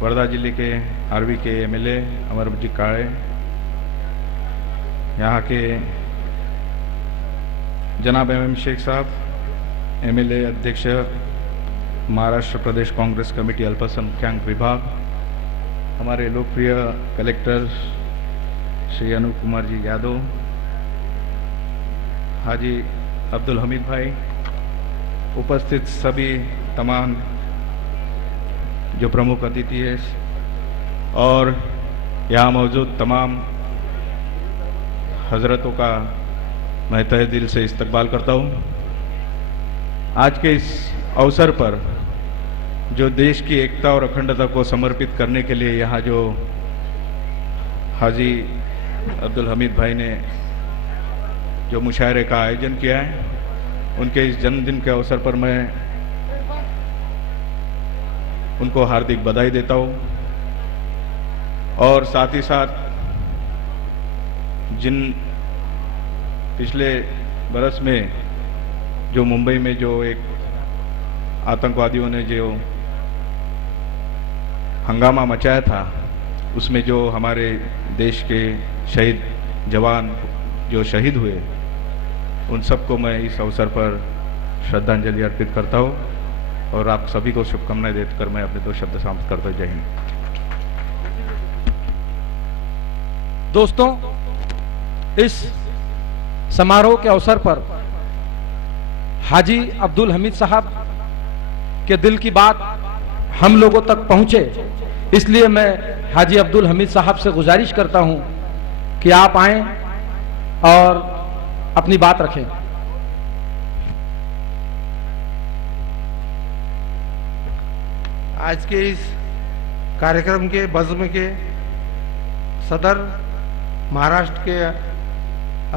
वर्धा जिले के आरवी के एमएलए अमरजी काळे, यहाँ के जनाब एम शेख साहब, एमएलए अध्यक्ष महाराष्ट्र प्रदेश कांग्रेस कमेटी अल्पसंख्याक विभाग, हमारे लोकप्रिय कलेक्टर श्री अनूप कुमार जी यादव, हाजी अब्दुल हमीद भाई, उपस्थित सभी तमाम जो प्रमुख अतिथि है और यहाँ मौजूद तमाम हजरतों का मैं तहे दिल से इस्तकबाल करता हूँ। आज के इस अवसर पर जो देश की एकता और अखंडता को समर्पित करने के लिए यहाँ जो हाजी अब्दुल हमीद भाई ने जो मुशायरे का आयोजन किया है, उनके इस जन्मदिन के अवसर पर मैं उनको हार्दिक बधाई देता हूँ और साथ ही साथ जिन पिछले बरस में जो मुंबई में जो एक आतंकवादियों ने जो हंगामा मचाया था, उसमें जो हमारे देश के शहीद जवान जो शहीद हुए, उन सबको मैं इस अवसर पर श्रद्धांजलि अर्पित करता हूँ और आप सभी को शुभकामनाएं देकर मैं अपने 2 शब्द समाप्त करता हूँ। जय हिंद। दोस्तों, इस समारोह के अवसर पर हाजी अब्दुल हमीद साहब के दिल की बात हम लोगों तक पहुंचे, इसलिए मैं हाजी अब्दुल हमीद साहब से गुजारिश करता हूं कि आप आएं और अपनी बात रखें। आज के इस कार्यक्रम के बज़्म के सदर, महाराष्ट्र के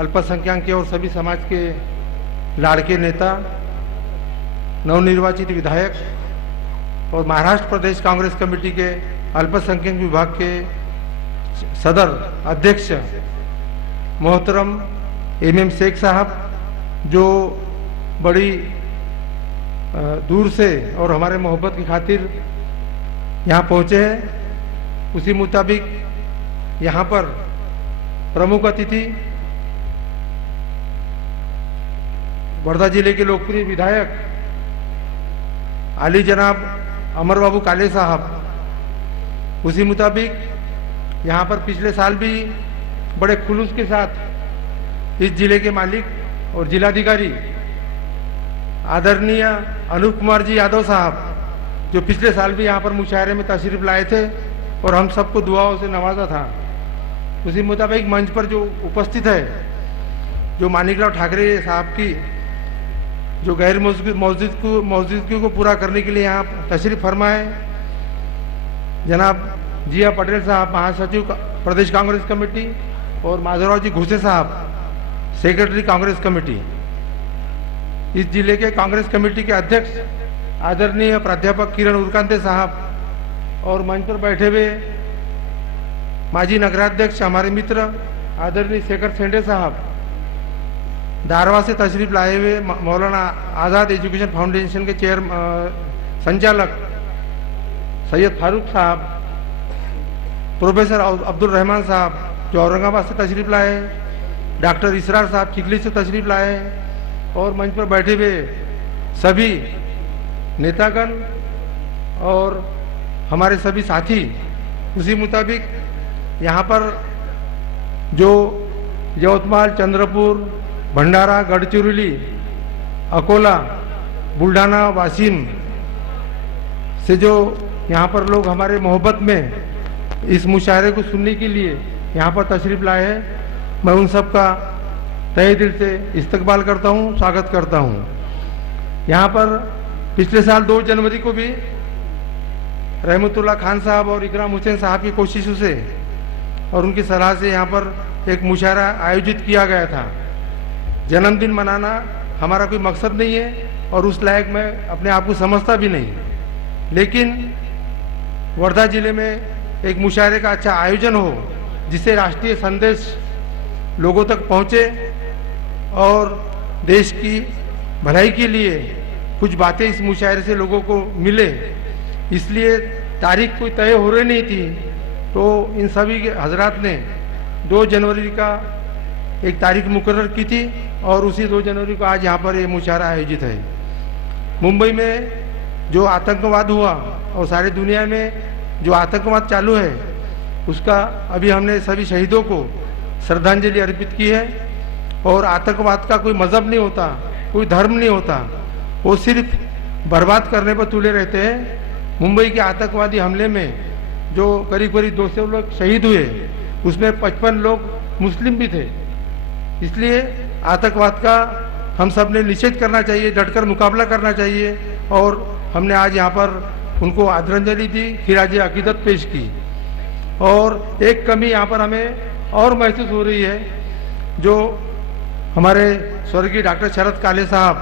अल्पसंख्यक के और सभी समाज के लाड़के नेता, नवनिर्वाचित विधायक और महाराष्ट्र प्रदेश कांग्रेस कमेटी के अल्पसंख्यक विभाग के सदर अध्यक्ष मोहतरम एम शेख साहब, जो बड़ी दूर से और हमारे मोहब्बत की खातिर यहाँ पहुँचे हैं, उसी मुताबिक यहाँ पर प्रमुख अतिथि वर्धा जिले के लोकप्रिय विधायक आली जनाब अमर बाबू काले साहब, उसी मुताबिक यहाँ पर पिछले साल भी बड़े खुलूस के साथ इस जिले के मालिक और जिलाधिकारी आदरणीय अनूप कुमार जी यादव साहब, जो पिछले साल भी यहाँ पर मुशायरे में तशरीफ लाए थे और हम सबको दुआओं से नवाजा था। उसी मुताबिक मंच पर जो उपस्थित है, जो मानिकराव ठाकरे साहब की जो गैर मौजूदगी को पूरा करने के लिए यहाँ तशरीफ फरमाए। जनाब जिया पटेल साहब महासचिव प्रदेश कांग्रेस कमेटी और माधवराव जी घुसे साहब सेक्रेटरी कांग्रेस कमेटी। इस जिले के कांग्रेस कमेटी के अध्यक्ष आदरणीय प्राध्यापक किरण उरकांते साहब और मंच पर बैठे हुए माजी नगराध्यक्ष हमारे मित्र आदरणीय शेखर सेंडे साहब, दारवा से तशरीफ लाए हुए मौलाना आज़ाद एजुकेशन फाउंडेशन के संचालक सैयद फारूक साहब, प्रोफेसर अब्दुल रहमान साहब जो औरंगाबाद से तशरीफ लाए, डॉक्टर इसरार साहब चिखली से तशरीफ लाए और मंच पर बैठे हुए सभी नेतागण और हमारे सभी साथी। उसी मुताबिक यहाँ पर जो यवतमाल, चंद्रपुर, भंडारा, गढ़चिरौली, अकोला, बुल्ढाना, वाशिम से जो यहाँ पर लोग हमारे मोहब्बत में इस मुशायरे को सुनने के लिए यहाँ पर तशरीफ लाए हैं, मैं उन सब का तहे दिल से इस्तकबाल करता हूँ, स्वागत करता हूँ। यहाँ पर पिछले साल 2 जनवरी को भी रहमतुल्लाह खान साहब और इकराम हुसैन साहब की कोशिशों से और उनकी सलाह से यहाँ पर एक मुशायरा आयोजित किया गया था। जन्मदिन मनाना हमारा कोई मकसद नहीं है और उस लायक मैं अपने आप को समझता भी नहीं, लेकिन वर्धा जिले में एक मुशायरे का अच्छा आयोजन हो जिससे राष्ट्रीय संदेश लोगों तक पहुँचे और देश की भलाई के लिए कुछ बातें इस मुशायरे से लोगों को मिले, इसलिए तारीख कोई तय हो रही नहीं थी, तो इन सभी हजरात ने 2 जनवरी का एक तारीख मुकर्रर की थी और उसी 2 जनवरी को आज यहाँ पर ये मुशायरा आयोजित है। मुंबई में जो आतंकवाद हुआ और सारी दुनिया में जो आतंकवाद चालू है उसका अभी हमने सभी शहीदों को श्रद्धांजलि अर्पित की है। और आतंकवाद का कोई मजहब नहीं होता, कोई धर्म नहीं होता, वो सिर्फ बर्बाद करने पर तुले रहते हैं। मुंबई के आतंकवादी हमले में जो करीब 200 लोग शहीद हुए उसमें 55 लोग मुस्लिम भी थे, इसलिए आतंकवाद का हम सब ने निषेध करना चाहिए, डटकर मुकाबला करना चाहिए। और हमने आज यहाँ पर उनको आदरांजलि दी, खिराज अकीदत पेश की। और एक कमी यहाँ पर हमें और महसूस हो रही है, जो हमारे स्वर्गीय डॉक्टर शरद काले साहब,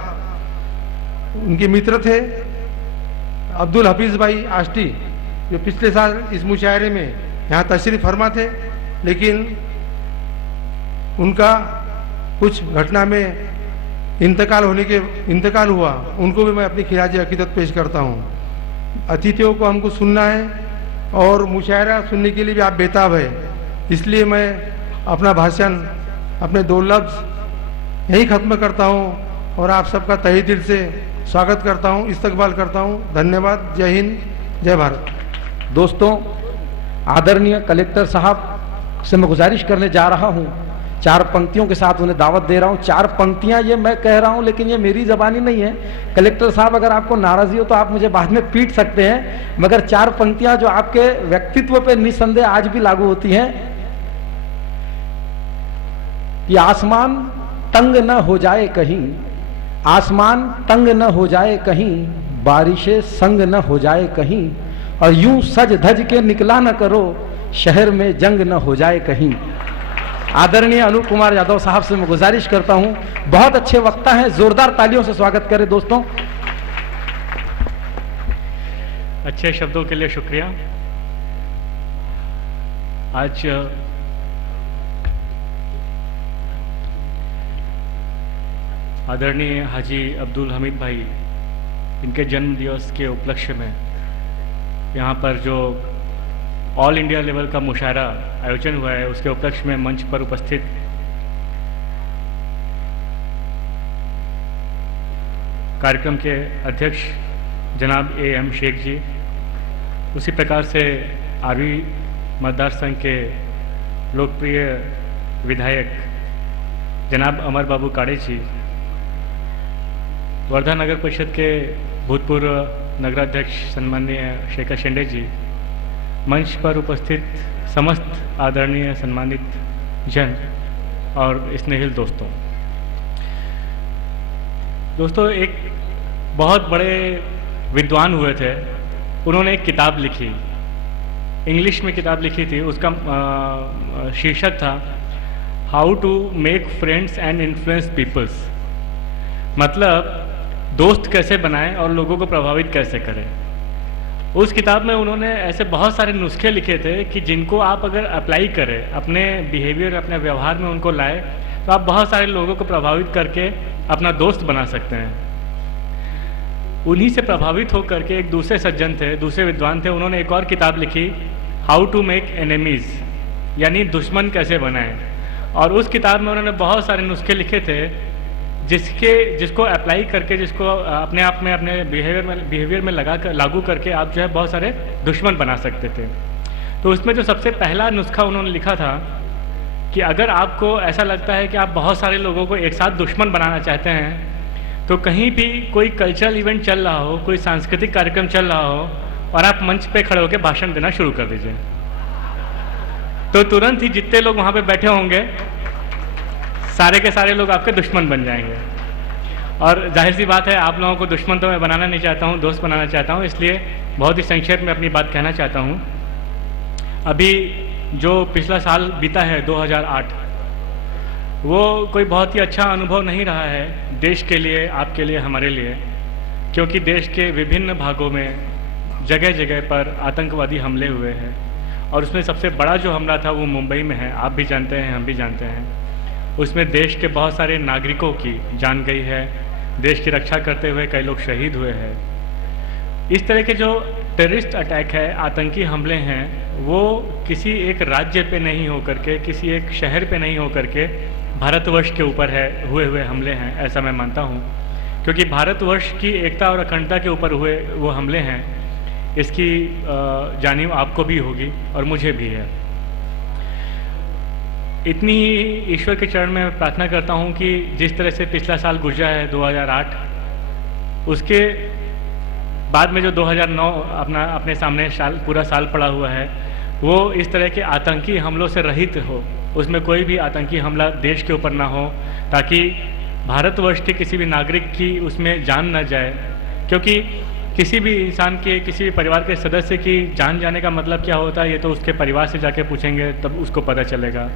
उनके मित्र थे अब्दुल हफीज भाई आष्टी, जो पिछले साल इस मुशायरे में यहाँ तशरीफ फरमा थे, लेकिन उनका कुछ घटना में इंतकाल हुआ। उनको भी मैं अपनी खिराज अकीदत पेश करता हूँ। अतिथियों को हमको सुनना है और मुशायरा सुनने के लिए भी आप बेताब है, इसलिए मैं अपना भाषण अपने 2 लफ्ज़ यही ख़त्म करता हूँ और आप सबका तहे दिल से स्वागत करता हूँ, इस्तकबाल करता हूँ। धन्यवाद। जय हिंद, जय भारत। दोस्तों, आदरणीय कलेक्टर साहब से मैं गुजारिश करने जा रहा हूँ, 4 पंक्तियों के साथ उन्हें दावत दे रहा हूँ। 4 पंक्तियाँ ये मैं कह रहा हूँ, लेकिन ये मेरी ज़बानी नहीं है। कलेक्टर साहब, अगर आपको नाराज़ी हो तो आप मुझे बाद में पीट सकते हैं, मगर 4 पंक्तियाँ जो आपके व्यक्तित्व पे निस्संदेह आज भी लागू होती हैं कि आसमान तंग न हो जाए कहीं, आसमान तंग न हो जाए कहीं, बारिशें संग न हो जाए कहीं, और यूं सज धज के निकला न करो, शहर में जंग न हो जाए कहीं। आदरणीय अनूप कुमार यादव साहब से मैं गुजारिश करता हूं, बहुत अच्छे वक्ता हैं, जोरदार तालियों से स्वागत करें दोस्तों। अच्छे शब्दों के लिए शुक्रिया। आज आदरणीय हाजी अब्दुल हमीद भाई, इनके जन्म दिवस के उपलक्ष्य में यहाँ पर जो ऑल इंडिया लेवल का मुशायरा आयोजन हुआ है, उसके उपलक्ष्य में मंच पर उपस्थित कार्यक्रम के अध्यक्ष जनाब AM शेख जी, उसी प्रकार से आरवी मतदार संघ के लोकप्रिय विधायक जनाब अमर बाबू काड़े जी, वर्धा नगर परिषद के भूतपूर्व नगराध्यक्ष सम्माननीय शेखर शेंडे जी, मंच पर उपस्थित समस्त आदरणीय सम्मानित जन और स्नेहिल दोस्तों, दोस्तों, एक बहुत बड़े विद्वान हुए थे, उन्होंने एक किताब लिखी, इंग्लिश में किताब लिखी थी, उसका शीर्षक था how to make friends and influence peoples. मतलब दोस्त कैसे बनाएं और लोगों को प्रभावित कैसे करें। उस किताब में उन्होंने ऐसे बहुत सारे नुस्खे लिखे थे कि जिनको आप अगर अप्लाई करें, अपने बिहेवियर, अपने व्यवहार में उनको लाए, तो आप बहुत सारे लोगों को प्रभावित करके अपना दोस्त बना सकते हैं। उन्हीं से प्रभावित होकर के एक दूसरे सज्जन थे, दूसरे विद्वान थे, उन्होंने एक और किताब लिखी हाउ टू मेक एनिमीज, यानी दुश्मन कैसे बनाएं। और उस किताब में उन्होंने बहुत सारे नुस्खे लिखे थे जिसको अप्लाई करके, जिसको अपने आप में, अपने बिहेवियर में लागू करके आप जो है बहुत सारे दुश्मन बना सकते थे। तो उसमें जो सबसे पहला नुस्खा उन्होंने लिखा था कि अगर आपको ऐसा लगता है कि आप बहुत सारे लोगों को एक साथ दुश्मन बनाना चाहते हैं, तो कहीं भी कोई कल्चरल इवेंट चल रहा हो, कोई सांस्कृतिक कार्यक्रम चल रहा हो और आप मंच पे खड़े होकर भाषण देना शुरू कर दीजिए, तो तुरंत ही जितने लोग वहाँ पे बैठे होंगे सारे के सारे लोग आपके दुश्मन बन जाएंगे। और जाहिर सी बात है, आप लोगों को दुश्मन तो मैं बनाना नहीं चाहता हूँ, दोस्त बनाना चाहता हूँ। इसलिए बहुत ही संक्षेप में अपनी बात कहना चाहता हूँ। अभी जो पिछला साल बीता है 2008, वो कोई बहुत ही अच्छा अनुभव नहीं रहा है देश के लिए, आपके लिए, हमारे लिए, क्योंकि देश के विभिन्न भागों में जगह जगह पर आतंकवादी हमले हुए हैं। और उसमें सबसे बड़ा जो हमला था वो मुंबई में है, आप भी जानते हैं, हम भी जानते हैं। उसमें देश के बहुत सारे नागरिकों की जान गई है, देश की रक्षा करते हुए कई लोग शहीद हुए हैं। इस तरह के जो टेररिस्ट अटैक है, आतंकी हमले हैं, वो किसी एक राज्य पे नहीं हो करके, किसी एक शहर पे नहीं हो करके भारतवर्ष के ऊपर है हुए हमले हैं, ऐसा मैं मानता हूँ। क्योंकि भारतवर्ष की एकता और अखंडता के ऊपर हुए वो हमले हैं, इसकी जानिब आपको भी होगी और मुझे भी है। इतनी ही ईश्वर के चरण में प्रार्थना करता हूँ कि जिस तरह से पिछला साल गुजरा है 2008, उसके बाद में जो 2009 अपने सामने पूरा साल पड़ा हुआ है, वो इस तरह के आतंकी हमलों से रहित हो, उसमें कोई भी आतंकी हमला देश के ऊपर ना हो, ताकि भारतवर्ष के किसी भी नागरिक की उसमें जान न जाए। क्योंकि किसी भी इंसान के, किसी भी परिवार के सदस्य की जान जाने का मतलब क्या होता है, ये तो उसके परिवार से जाके पूछेंगे तब उसको पता चलेगा।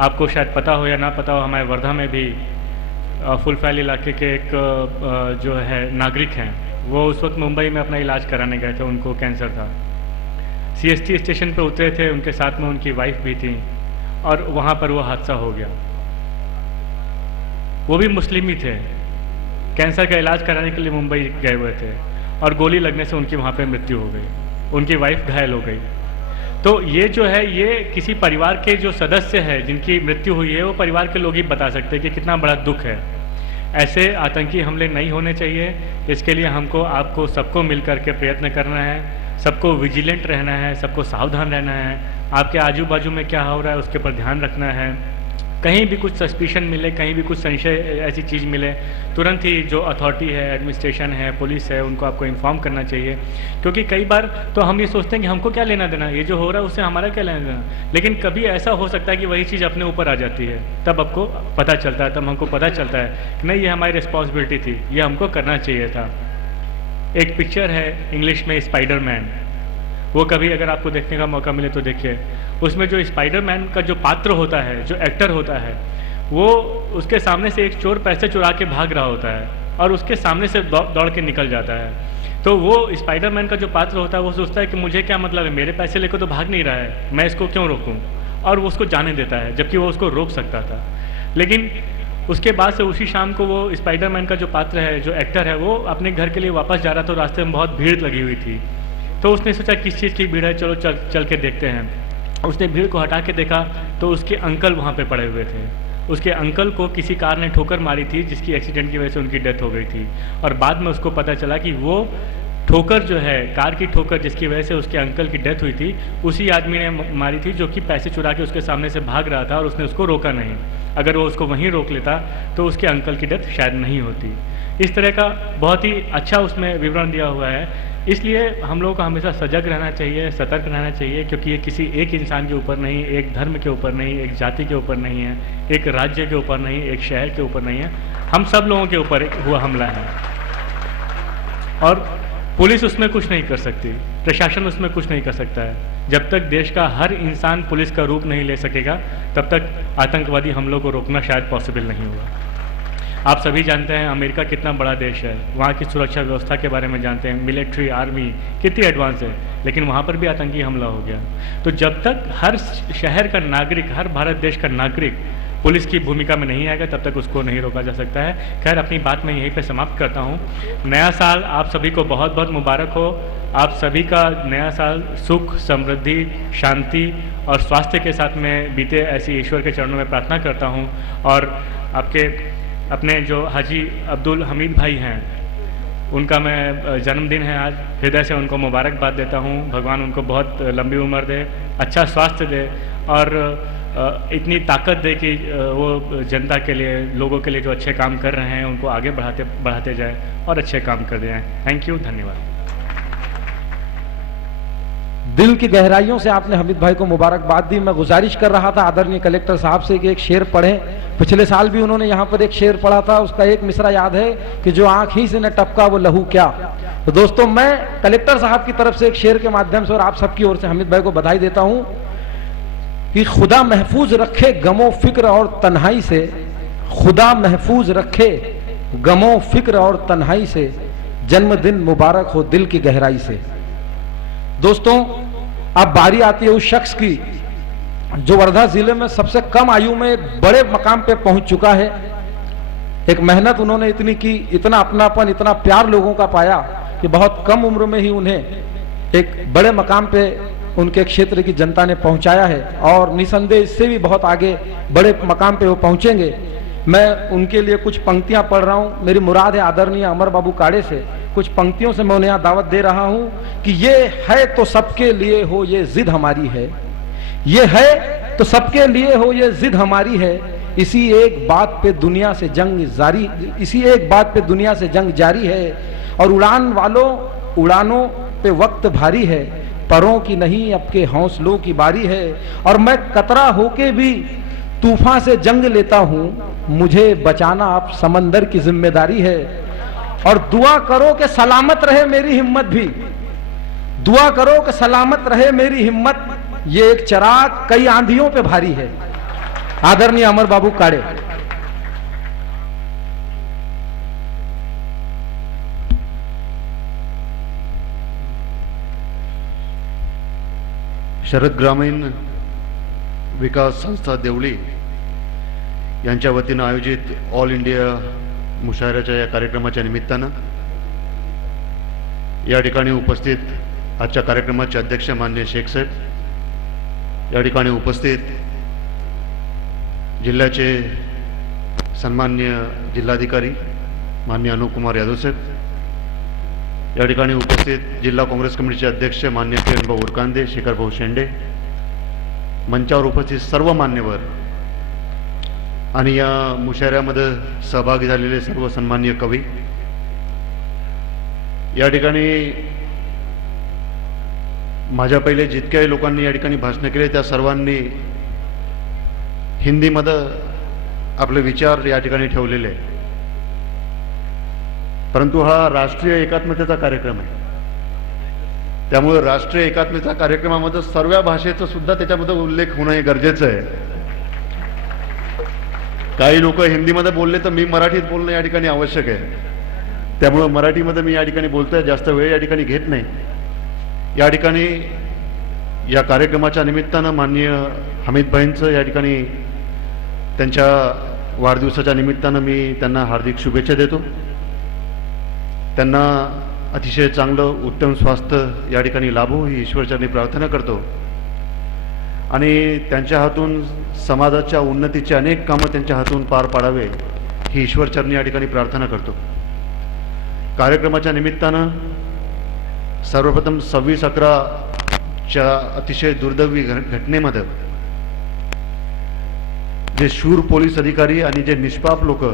आपको शायद पता हो या ना पता हो, हमारे वर्धा में भी फुलफैल इलाके के एक जो है नागरिक हैं, वो उस वक्त मुंबई में अपना इलाज कराने गए थे, उनको कैंसर था। CST स्टेशन पर उतरे थे, उनके साथ में उनकी वाइफ भी थी, और वहाँ पर वो हादसा हो गया। वो भी मुस्लिम ही थे, कैंसर का इलाज कराने के लिए मुंबई गए हुए थे, और गोली लगने से उनकी वहाँ पे मृत्यु हो गई, उनकी वाइफ घायल हो गई। तो ये जो है, ये किसी परिवार के जो सदस्य है जिनकी मृत्यु हुई है, वो परिवार के लोग ही बता सकते हैं कि कितना बड़ा दुख है। ऐसे आतंकी हमले नहीं होने चाहिए। इसके लिए हमको, आपको, सबको मिल कर के प्रयत्न करना है, सबको विजिलेंट रहना है, सबको सावधान रहना है। आपके आजू बाजू में क्या हो रहा है उसके ऊपर ध्यान रखना है। कहीं भी कुछ सस्पिशन मिले, कहीं भी कुछ संशय ऐसी चीज़ मिले, तुरंत ही जो अथॉरिटी है, एडमिनिस्ट्रेशन है, पुलिस है, उनको आपको इन्फॉर्म करना चाहिए। क्योंकि कई बार तो हम ये सोचते हैं कि हमको क्या लेना देना, ये जो हो रहा है उससे हमारा क्या लेना देना, लेकिन कभी ऐसा हो सकता है कि वही चीज़ अपने ऊपर आ जाती है, तब आपको पता चलता है, तब हमको पता चलता है कि नहीं, ये हमारी रिस्पॉन्सिबिलिटी थी, ये हमको करना चाहिए था। एक पिक्चर है इंग्लिश में, स्पाइडरमैन, वो कभी अगर आपको देखने का मौका मिले तो देखिए। उसमें जो स्पाइडरमैन का जो पात्र होता है, जो एक्टर होता है, वो उसके सामने से एक चोर पैसे चुरा के भाग रहा होता है और उसके सामने से दौड़ के निकल जाता है। तो वो स्पाइडरमैन का जो पात्र होता है, वो सोचता है कि मुझे क्या मतलब है, मेरे पैसे लेकर तो भाग नहीं रहा है, मैं इसको क्यों रोकूं, और वो उसको जाने देता है, जबकि वो उसको रोक सकता था। लेकिन उसके बाद से उसी शाम को वो स्पाइडरमैन का जो पात्र है, जो एक्टर है, वो अपने घर के लिए वापस जा रहा था, रास्ते में बहुत भीड़ लगी हुई थी। तो उसने सोचा किस चीज़ की भीड़ है, चलो चल के देखते हैं। उसने भीड़ को हटा के देखा तो उसके अंकल वहाँ पे पड़े हुए थे। उसके अंकल को किसी कार ने ठोकर मारी थी, जिसकी एक्सीडेंट की वजह से उनकी डेथ हो गई थी। और बाद में उसको पता चला कि वो ठोकर जो है, कार की ठोकर जिसकी वजह से उसके अंकल की डेथ हुई थी, उसी आदमी ने मारी थी, जो कि पैसे चुरा के उसके सामने से भाग रहा था और उसने उसको रोका नहीं। अगर वो उसको वहीं रोक लेता तो उसके अंकल की डेथ शायद नहीं होती। इस तरह का बहुत ही अच्छा उसमें विवरण दिया हुआ है। इसलिए हम लोगों को हमेशा सजग रहना चाहिए, सतर्क रहना चाहिए, क्योंकि ये किसी एक इंसान के ऊपर नहीं, एक धर्म के ऊपर नहीं, एक जाति के ऊपर नहीं है, एक राज्य के ऊपर नहीं, एक शहर के ऊपर नहीं है, हम सब लोगों के ऊपर हुआ हमला है और पुलिस उसमें कुछ नहीं कर सकती, प्रशासन उसमें कुछ नहीं कर सकता है। जब तक देश का हर इंसान पुलिस का रूप नहीं ले सकेगा तब तक आतंकवादी हमलों को रोकना शायद पॉसिबल नहीं होगा। आप सभी जानते हैं अमेरिका कितना बड़ा देश है, वहाँ की सुरक्षा व्यवस्था के बारे में जानते हैं, मिलिट्री आर्मी कितनी एडवांस है, लेकिन वहाँ पर भी आतंकी हमला हो गया। तो जब तक हर शहर का नागरिक, हर भारत देश का नागरिक पुलिस की भूमिका में नहीं आएगा तब तक उसको नहीं रोका जा सकता है। खैर, अपनी बात मैं यहीं पे समाप्त करता हूँ। नया साल आप सभी को बहुत बहुत मुबारक हो। आप सभी का नया साल सुख, समृद्धि, शांति और स्वास्थ्य के साथ में बीते, ऐसी ईश्वर के चरणों में प्रार्थना करता हूँ। और आपके अपने जो हाजी अब्दुल हमीद भाई हैं, उनका मैं जन्मदिन है आज, हृदय से उनको मुबारकबाद देता हूँ। भगवान उनको बहुत लंबी उम्र दे, अच्छा स्वास्थ्य दे और इतनी ताकत दे कि वो जनता के लिए, लोगों के लिए जो अच्छे काम कर रहे हैं उनको आगे बढ़ाते जाए और अच्छे काम कर जाएं। थैंक यू, धन्यवाद। दिल की गहराइयों से आपने हमीद भाई को मुबारकबाद दी। मैं गुजारिश कर रहा था आदरणीय कलेक्टर साहब से कि एक शेर पढ़ें। पिछले साल भी उन्होंने यहाँ पर एक शेर पढ़ा था, उसका एक मिसरा याद है कि जो आंख ही से न टपका वो लहू क्या। तो दोस्तों, मैं कलेक्टर साहब की तरफ से एक शेर के माध्यम से और आप सबकी ओर से हमीद भाई को बधाई देता हूँ कि खुदा महफूज रखे गमो फिक्र और तन्हाई से, खुदा महफूज रखे गमो फिक्र और तन्हाई से, जन्मदिन मुबारक हो दिल की गहराई से। दोस्तों, अब बारी आती है उस शख्स की जो वर्धा जिले में सबसे कम आयु में एक बड़े मकाम पे पहुंच चुका है। एक मेहनत उन्होंने इतनी की, इतना अपनापन, इतना प्यार लोगों का पाया कि बहुत कम उम्र में ही उन्हें एक बड़े मकाम पे उनके क्षेत्र की जनता ने पहुंचाया है और निसंदेह इससे भी बहुत आगे बड़े मकाम पे वो पहुंचेंगे। मैं उनके लिए कुछ पंक्तियां पढ़ रहा हूं। मेरी मुराद है आदरणीय अमर बाबू काड़े से कुछ पंक्तियों से मैं उन्हें यहाँ दावत दे रहा हूं कि ये है तो सबके लिए हो ये जिद हमारी है, ये है तो सबके लिए हो ये जिद हमारी है, इसी एक बात पे दुनिया से जंग जारी, इसी एक बात पे दुनिया से जंग जारी है। और उड़ान वालों उड़ानों पे वक्त भारी है, परों की नहीं अब के हौसलों की बारी है। और मैं कतरा होके भी तूफान से जंग लेता हूं, मुझे बचाना अब समंदर की जिम्मेदारी है। और दुआ करो कि सलामत रहे मेरी हिम्मत भी, दुआ करो कि सलामत रहे मेरी हिम्मत, ये एक चिराग कई आंधियों पे भारी है। आदरणीय अमर बाबू काड़े। शरद ग्रामीण विकास संस्था देवळी यांच्या वतीनं आयोजित ऑल इंडिया मुशायराच्या या कार्यक्रमाच्या निमित्तानं या ठिकाणी उपस्थित आजच्या कार्यक्रमाचे अध्यक्ष माननीय शेख साहेब, या ठिकाणी उपस्थित जिल्ह्याचे सन्माननीय जिल्हाधिकारी माननीय अनुप कुमार यादव साहेब, या ठिकाणी उपस्थित जिल्हा काँग्रेस कमिटीचे अध्यक्ष माननीय किरणभाऊ उरकांदे, शेखरभाऊ शेंडे, मंचावर उपस्थित सर्व मान्यवर आणि या मुशायऱ्यामध्ये सहभागी झालेले सर्व सन्माननीय कवी, या ठिकाणी माझ्या पहिले जितक्याही लोकांनी या ठिकाणी भाषण केले त्या सर्वांनी हिंदीमध्ये आपले विचार या ठिकाणी ठेवलेले, परंतु हा राष्ट्रीय एकात्मतेचा कार्यक्रम आहे, त्यामुळे राष्ट्रीय एकात्मतेच्या कार्यक्रमामध्ये सर्व भाषेचा सुद्धा त्याच्यामध्ये उल्लेख होणे हे गरजेचं आहे। काही लोक हिंदीमध्ये बोलले तर मी मराठीत बोलणं या ठिकाणी आवश्यक आहे, त्यामुळे मराठीमध्ये मी या ठिकाणी बोलतोय, जास्त वेळ या ठिकाणी घेत नाही। या ठिकाणी या कार्यक्रमाच्या निमित्तानं माननीय हमीद भाईंचं या ठिकाणी त्यांच्या वाढदिवसाच्या निमित्तानं मी त्यांना हार्दिक शुभेच्छा देतो। त्यांना अतिशय चांगलं उत्तम स्वास्थ्य या ठिकाणी लाभो ही ईश्वरचरणी प्रार्थना करतो आणि त्यांच्या हातून समाजाच्या उन्नतीचे अनेक कामं त्यांच्या हातून पार पाडावे ही ईश्वरचरणी या ठिकाणी प्रार्थना करतो। कार्यक्रमाच्या निमित्तानं सर्वप्रथम 26/11च्या अतिशय दुर्दैवी घटनेमध्ये जे शूर पोलीस अधिकारी आणि जे निष्पाप लोक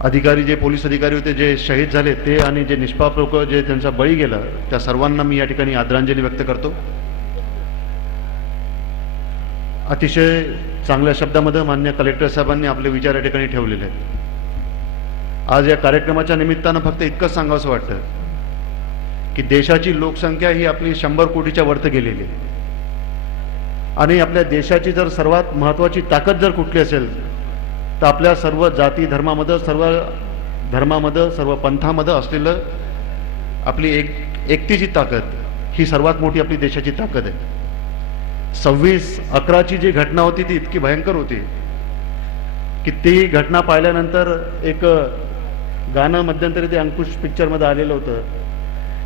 अधिकारी, जे पोलीस अधिकारी होते जे शहीद झाले ते आणि जे निष्पाप लोक जे त्यांचा बळी गेला त्या सर्वांना मी या ठिकाणी आदरांजली व्यक्त करतो। अतिशय चांगल्या शब्दामध्ये मान्य कलेक्टर साहेबांनी आपले विचार या ठिकाणी ठेवलेले आहेत. आज या कार्यक्रमाच्या निमित्तानं फक्त इतकंच सांगावंसं वाटतं की देशाची लोकसंख्या ही आपली 100 कोटीच्या वरती गेलेली आहे आणि आपल्या देशाची जर सर्वात महत्त्वाची ताकद जर कुठली असेल तर आपल्या सर्व जाती धर्मामध्ये, सर्व पंथामध्ये असलेलं आपली एकतेची ताकद ही सर्वात मोठी आपली देशाची ताकद आहे. 26/11ची जी घटना होती ती इतकी भयंकर होती की ती घटना पाहिल्यानंतर एक गाणं मध्यंतरी ते अंकुश पिक्चरमध्ये आलेलं होतं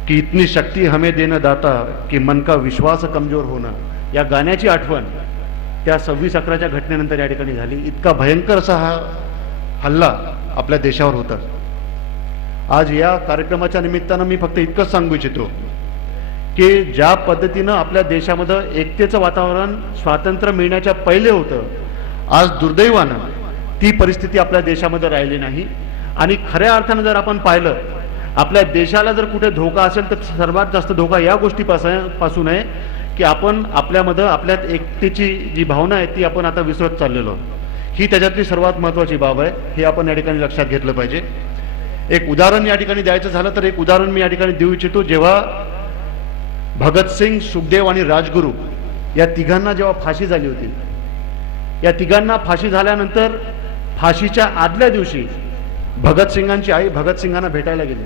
की इतनी शक्ति हमें देना दाता कि मन का विश्वास कमजोर होना. या गाण्याची आठवण त्या 26/11च्या घटनेनंतर या ठिकाणी झाली. इतका भयंकर असा हा हल्ला आपल्या देशावर होता. आज या कार्यक्रमाच्या निमित्तानं मी फक्त इतकंच सांगू इच्छितो की ज्या पद्धतीनं आपल्या देशामध्ये एकतेचं वातावरण स्वातंत्र्य मिळण्याच्या पहिले होतं, आज दुर्दैवानं ती परिस्थिती आपल्या देशामध्ये राहिली नाही. आणि खऱ्या अर्थानं जर आपण पाहिलं, आपल्या देशाला जर कुठे धोका असेल तर सर्वात जास्त धोका या गोष्टीपासून आहे की आपण आपल्यात एकतेची जी भावना आहे ती आपण आता विसरत चाललेलो आहोत. ही त्याच्यातली सर्वात महत्त्वाची बाब आहे. हे आपण या ठिकाणी लक्षात घेतलं पाहिजे. एक उदाहरण या ठिकाणी द्यायचं झालं तर एक उदाहरण मी या ठिकाणी देऊ इच्छितो. जेव्हा भगतसिंग, सुखदेव आणि राजगुरू या तिघांना जेव्हा फाशी झाली होती, या तिघांना फाशी झाल्यानंतर फाशीच्या आदल्या दिवशी भगतसिंगांची आई भगतसिंगांना भेटायला गेली.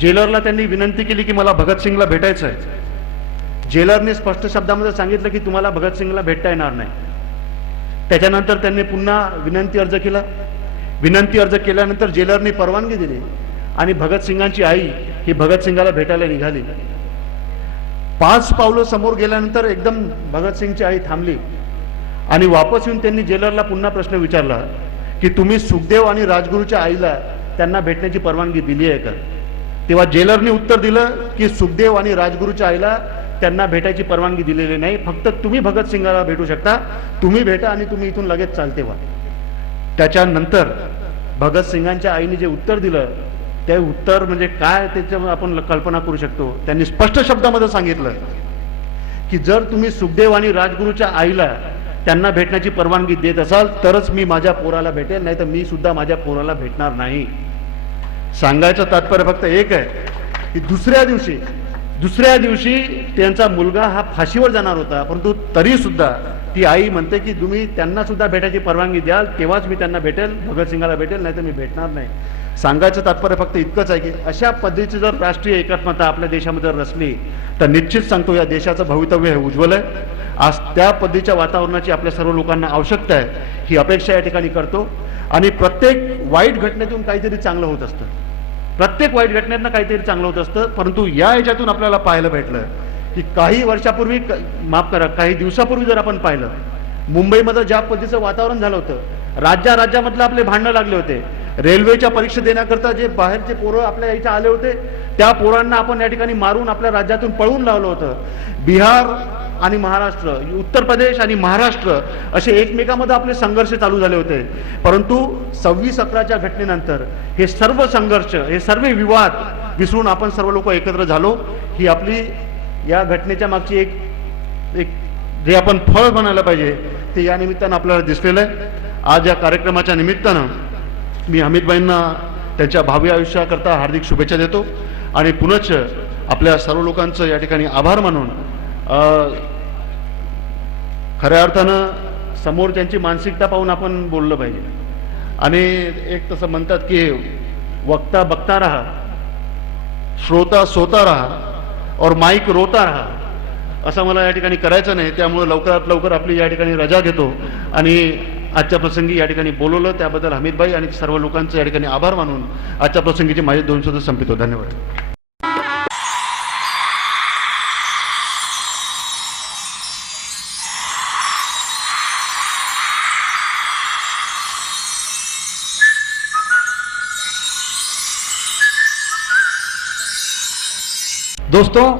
जेलरला त्यांनी विनंती केली की मला भगतसिंगला भेटायचं आहे. जेलरने स्पष्ट शब्दामध्ये सांगितलं की तुम्हाला भगतसिंगला भेटता येणार नाही. त्याच्यानंतर त्यांनी पुन्हा विनंती अर्ज केला. विनंती अर्ज केल्यानंतर जेलरने परवानगी दिली आणि भगतसिंगांची आई ही भगतसिंगाला भेटायला निघाली. 5 पावलं समोर गेल्यानंतर एकदम भगतसिंगची आई थांबली आणि वापस येऊन त्यांनी जेलरला पुन्हा प्रश्न विचारला की तुम्ही सुखदेव आणि राजगुरूच्या आईला त्यांना भेटण्याची परवानगी दिली आहे का? तेव्हा जेलरने उत्तर दिलं की सुखदेव आणि राजगुरूच्या आईला त्यांना भेटायची परवानगी दिलेली नाही, फक्त तुम्ही भगतसिंगाला भेटू शकता, तुम्ही भेटा आणि तुम्ही इथून लगेच चालते व्हा. त्याच्यानंतर भगतसिंगांच्या आईने जे उत्तर दिलं ते उत्तर म्हणजे काय त्याच्यावर आपण कल्पना करू शकतो. त्यांनी स्पष्ट शब्दामध्ये सांगितलं की जर तुम्ही सुखदेव आणि राजगुरूच्या आईला त्यांना भेटण्याची परवानगी देत असाल तरच मी माझ्या पोराला भेटेल, नाही तर मी सुद्धा माझ्या पोराला भेटणार नाही. सांगायचं तात्पर्य फक्त एक आहे की दुसऱ्या दिवशी त्यांचा मुलगा हा फाशीवर जाणार होता, परंतु तरी सुद्धा ती आई म्हणते की तुम्ही त्यांना सुद्धा भेटायची परवानगी द्याल तेव्हाच मी त्यांना भेटेल, भगतसिंगाला भेटेल, नाही तर मी भेटणार नाही. सांगायचं तात्पर्य फक्त इतकंच आहे की अशा पद्धतीची जर राष्ट्रीय एकात्मता आपल्या देशामध्ये रचली तर निश्चित सांगतो या देशाचं भवितव्य हे उज्ज्वल आहे. आज त्या पद्धतीच्या वातावरणाची आपल्या सर्व लोकांना आवश्यकता आहे, ही अपेक्षा या ठिकाणी करतो. आणि प्रत्येक वाईट घटनेतून काहीतरी चांगलं होत असतं, प्रत्येक वाईट घटनेतनं काहीतरी चांगलं होत असतं. परंतु या याच्यातून आपल्याला पाहायला भेटलं की काही वर्षापूर्वी, माफ करा, काही दिवसापूर्वी जर आपण पाहिलं, मुंबईमध्ये ज्या पद्धतीचं वातावरण झालं होतं, राज्यामधलं आपले भांडणं लागले होते. रेल्वेच्या परीक्षा देण्याकरता जे बाहेरचे पोरं आपल्या इथे आले होते त्या पोरांना आपण या ठिकाणी मारून आपल्या राज्यातून पळवून लावलं होतं. बिहार आणि महाराष्ट्र, उत्तर प्रदेश आणि महाराष्ट्र असे एकमेकांमध्ये आपले संघर्ष चालू झाले होते. परंतु 26/11च्या घटनेनंतर हे सर्व संघर्ष, हे सर्व विवाद विसरून आपण सर्व लोक एकत्र झालो. ही आपली या घटनेच्या मागची एक जे आपण फळ म्हणायला पाहिजे ते या निमित्तानं आपल्याला दिसलेलं आहे. आज या कार्यक्रमाच्या निमित्तानं मी अमितभाईंना त्यांच्या भावी आयुष्याकरता हार्दिक शुभेच्छा देतो आणि पुनश्च आपल्या सर्व लोकांचं या ठिकाणी आभार मानून खऱ्या अर्थानं समोर त्यांची मानसिकता पाहून आपण बोललं पाहिजे. आणि एक तसं म्हणतात की वक्ता बघता रहा, श्रोता सोता रहा और माईक रोता रहा, असं मला या ठिकाणी करायचं नाही. त्यामुळे लवकरात लवकर आपली या ठिकाणी रजा घेतो आणि आजच्या प्रसंगी या ठिकाणी बोलवलं त्याबद्दल हमीदभाई आणि सर्व लोकांचं या ठिकाणी आभार मानून आजच्या प्रसंगीचे माझे 2 शब्द संपवितो. धन्यवाद. दोस्तों,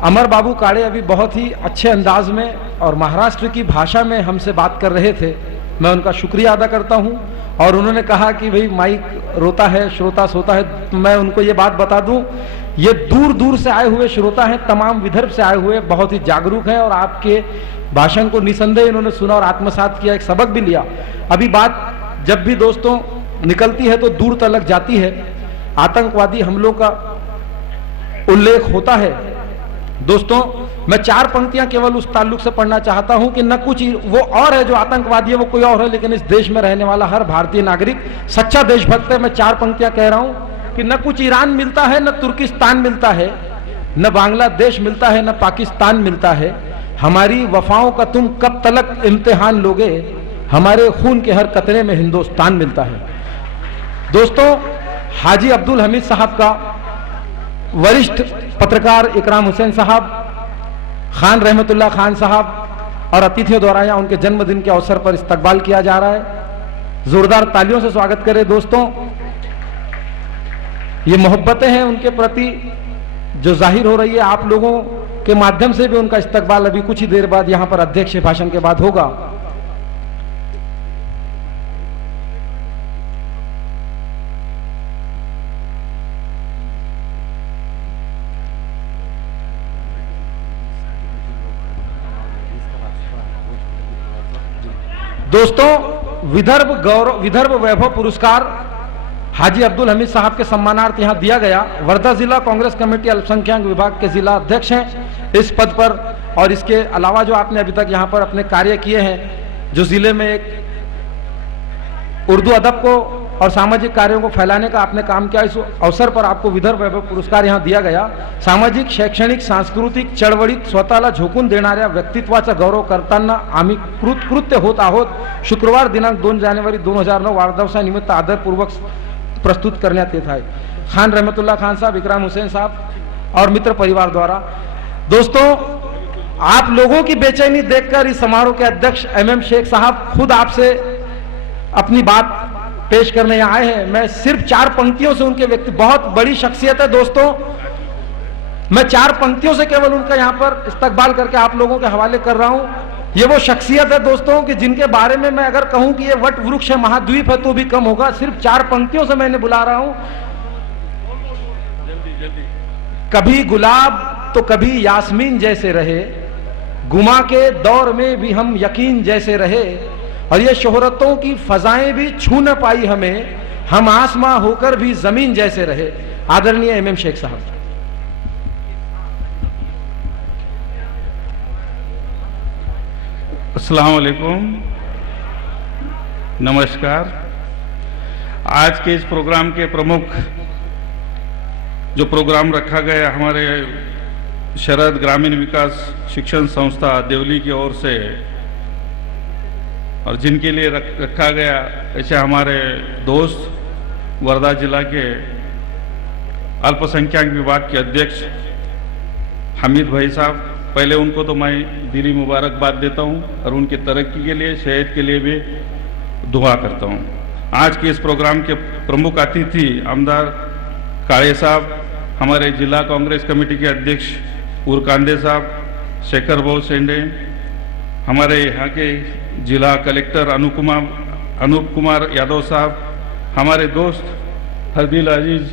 अमर बाबू काळे अभी बहुत ही अच्छे अंदाज में और महाराष्ट्र की भाषा में हमसे बात कर रहे थे. मैं उनका शुक्रिया अदा करता हूं. और उन्होंने कहा कि भाई माइक रोता है, श्रोता सोता है. तो मैं उनको ये बात बता दूं, ये दूर दूर से आए हुए श्रोता हैं, तमाम विदर्भ से आए हुए, बहुत ही जागरूक हैं और आपके भाषण को निसंदेह इन्होंने सुना और आत्मसात किया, एक सबक भी लिया। अभी बात जब भी दोस्तों निकलती है तो दूर तलक जाती है, आतंकवादी हमलों का उल्लेख होता है। दोस्तों मैं 4 पंक्तियां केवल उस ताल्लुक से पढ़ना चाहता हूं कि न कुछ वो और है जो आतंकवादी है, वो कोई और है, लेकिन इस देश में रहने वाला हर भारतीय नागरिक सच्चा देशभक्त है। मैं 4 पंक्तियां कह रहा हूं कि न कुछ ईरान मिलता है, न तुर्किस्तान मिलता है, न बांग्लादेश मिलता है, न पाकिस्तान मिलता है। हमारी वफाओं का तुम कब तलक इम्तिहान लोगे, हमारे खून के हर कतरे में हिंदुस्तान मिलता है। दोस्तों हाजी अब्दुल हमीद साहब का वरिष्ठ पत्रकार इकराम हुसैन साहब, खान रहमतुल्लाह खान साहब और अतिथियों द्वारा यहाँ उनके जन्मदिन के अवसर पर इस्तकबाल किया जा रहा है। जोरदार तालियों से स्वागत करें दोस्तों। ये मोहब्बतें हैं उनके प्रति जो जाहिर हो रही है, आप लोगों के माध्यम से भी उनका इस्तकबाल अभी कुछ ही देर बाद यहाँ पर अध्यक्ष भाषण के बाद होगा। दोस्तों विदर्भ वैभव पुरस्कार हाजी अब्दुल हमीद साहब के सम्मानार्थ यहां दिया गया। वर्धा जिला कांग्रेस कमेटी अल्पसंख्यक विभाग के जिला अध्यक्ष हैं इस पद पर, और इसके अलावा जो आपने अभी तक यहां पर अपने कार्य किए हैं, जो जिले में एक उर्दू अदब को और सामाजिक कार्यों को फैलाने का आपने काम किया, इस अवसर पर आपको विदर्भ वैभव पुरस्कार यहां दिया गया। सामाजिक, शैक्षणिक, सांस्कृतिक चळवळीत स्वतःला झोकून देणाऱ्या व्यक्तित्वाचा गौरव करताना आम्ही कृत्य होत आहोत। शुक्रवार दिनांक 2 जानेवारी 2009 वाढदिवसानिमित्त आदरपूर्वक प्रस्तुत करण्यात येत आहे। खान रहमतुल्लाह खान साहब, इकराम हुसैन साहब और मित्र परिवार द्वारा। दोस्तों आप लोगों की बेचैनी देखकर इस समारोह के अध्यक्ष MM शेख साहब खुद आपसे अपनी बात पेश करने यहाँ आए हैं। मैं सिर्फ 4 पंक्तियों से उनके व्यक्ति, बहुत बड़ी शख्सियत है दोस्तों, मैं 4 पंक्तियों से केवल उनका यहाँ पर इस्तकबाल करके आप लोगों के हवाले कर रहा हूँ। ये वो शख्सियत है दोस्तों कि जिनके बारे में मैं अगर कहूं कि ये वट वृक्ष है, महाद्वीप है, तो भी कम होगा। सिर्फ 4 पंक्तियों से मैंने बुला रहा हूं। कभी गुलाब तो कभी यास्मीन जैसे रहे, गुमा के दौर में भी हम यकीन जैसे रहे, और ये शोहरतों की फजाएं भी छू न पाई हमें, हम आसमां होकर भी जमीन जैसे रहे। आदरणीय MM शेख साहब। अस्सलाम वालेकुम, नमस्कार। आज के इस प्रोग्राम के प्रमुख जो प्रोग्राम रखा गया हमारे शरद ग्रामीण विकास शिक्षण संस्था देवली की ओर से, और जिनके लिए रखा गया, ऐसे हमारे दोस्त वर्धा जिला के अल्पसंख्यक विभाग के अध्यक्ष हमीद भाई साहब, पहले उनको तो मैं दिली मुबारकबाद देता हूं और उनकी तरक्की के लिए, सेहत के लिए भी दुआ करता हूं। आज के इस प्रोग्राम के प्रमुख अतिथि आमदार काळे साहब, हमारे जिला कांग्रेस कमेटी के अध्यक्ष उरकांदे साहब, शेखर भाऊ सेंडे, हमारे यहाँ के जिला कलेक्टर अनूप कुमार यादव साहब, हमारे दोस्त हरदिल अजीज